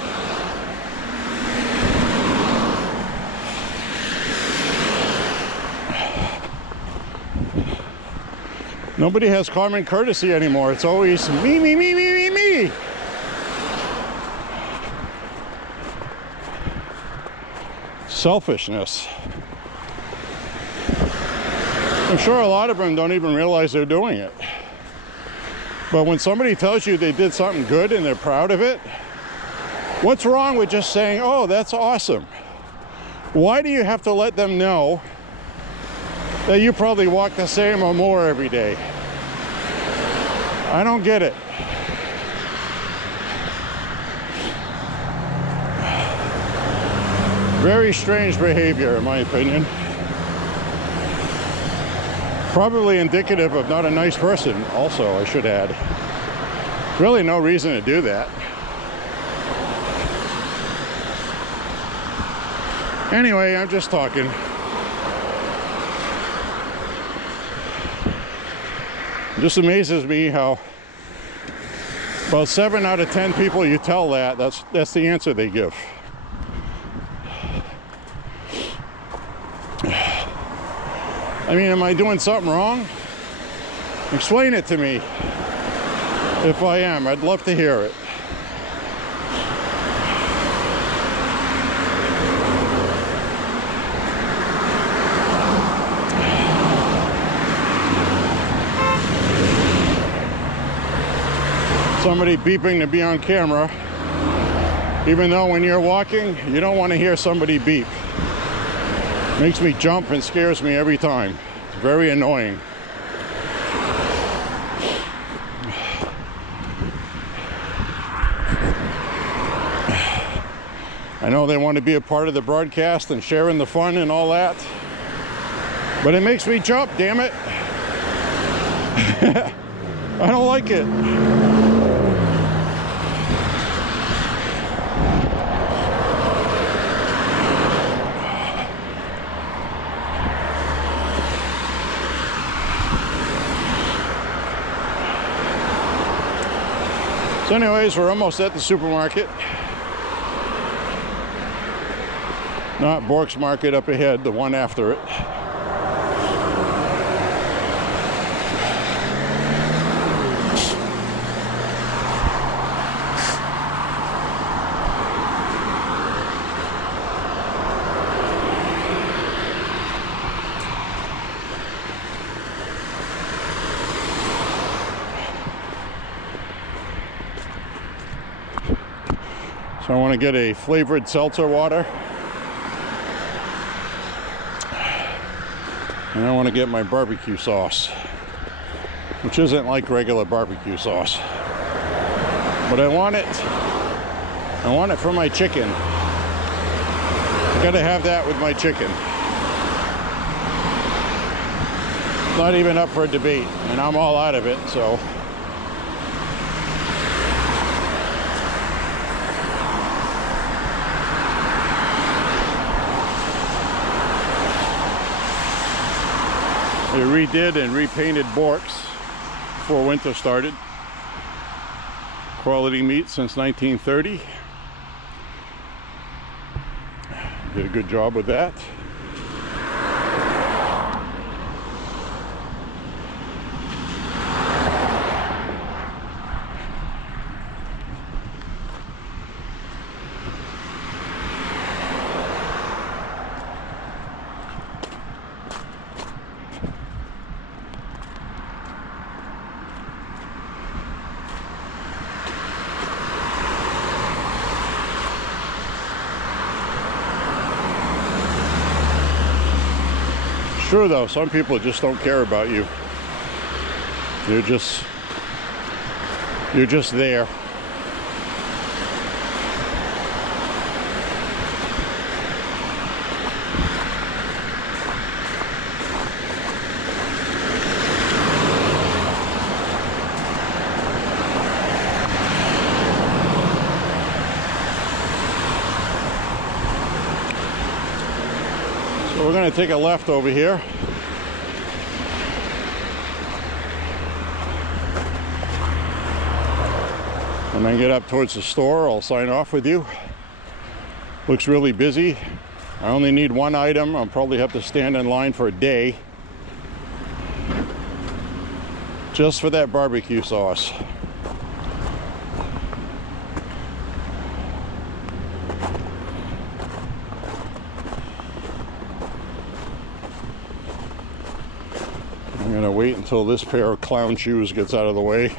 Nobody has common courtesy anymore. It's always me, me, me, me, me, me. Selfishness. I'm sure a lot of them don't even realize they're doing it. But when somebody tells you they did something good and they're proud of it, what's wrong with just saying, oh, that's awesome? Why do you have to let them know that you probably walk the same or more every day? I don't get it. Very strange behavior, in my opinion. Probably indicative of not a nice person, also, I should add. Really no reason to do that. Anyway, I'm just talking. It just amazes me how about 7 out of 10 people you tell that's the answer they give. I mean, am I doing something wrong? Explain it to me. If I am, I'd love to hear it. Somebody beeping to be on camera, even though when you're walking, you don't want to hear somebody beep. Makes me jump and scares me every time. It's very annoying. I know they want to be a part of the broadcast and sharing the fun and all that, but it makes me jump, damn it. I don't like it. So anyways, we're almost at the supermarket. Not Bork's Market up ahead, the one after it. So I want to get a flavored seltzer water. And I want to get my barbecue sauce, which isn't like regular barbecue sauce. But I want it for my chicken. I gotta have that with my chicken. It's not even up for a debate, and I'm all out of it, so. They redid and repainted Bork's before winter started. Quality meat since 1930. Did a good job with that. True though, some people just don't care about you. You're just there. So we're going to take a left over here. And then get up towards the store. I'll sign off with you. Looks really busy. I only need one item. I'll probably have to stand in line for a day just for that barbecue sauce. I'm gonna wait until this pair of clown shoes gets out of the way.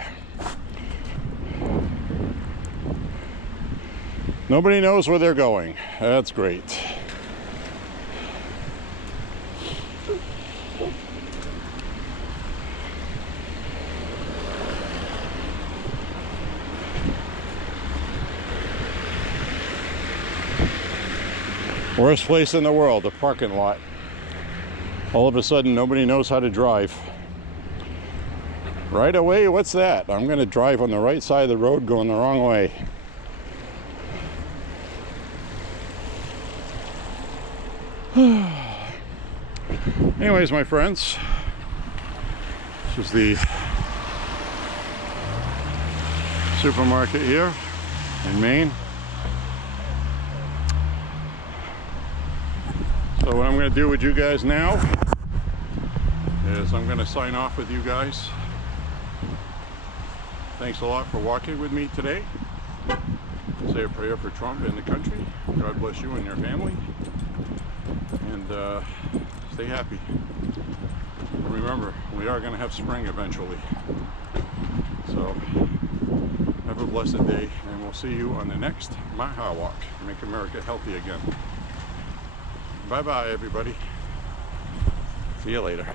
Nobody knows where they're going. That's great. Worst place in the world, the parking lot. All of a sudden, nobody knows how to drive. Right away, what's that? I'm gonna drive on the right side of the road going the wrong way. Anyways, my friends, this is the supermarket here in Maine. So what I'm going to do with you guys now is I'm going to sign off with you guys. Thanks a lot for walking with me today. Say a prayer for Trump and the country. God bless you and your family. And stay happy. Remember, we are going to have spring eventually. So, have a blessed day, and we'll see you on the next MAHA walk. Make America healthy again. Bye-bye, everybody. See you later.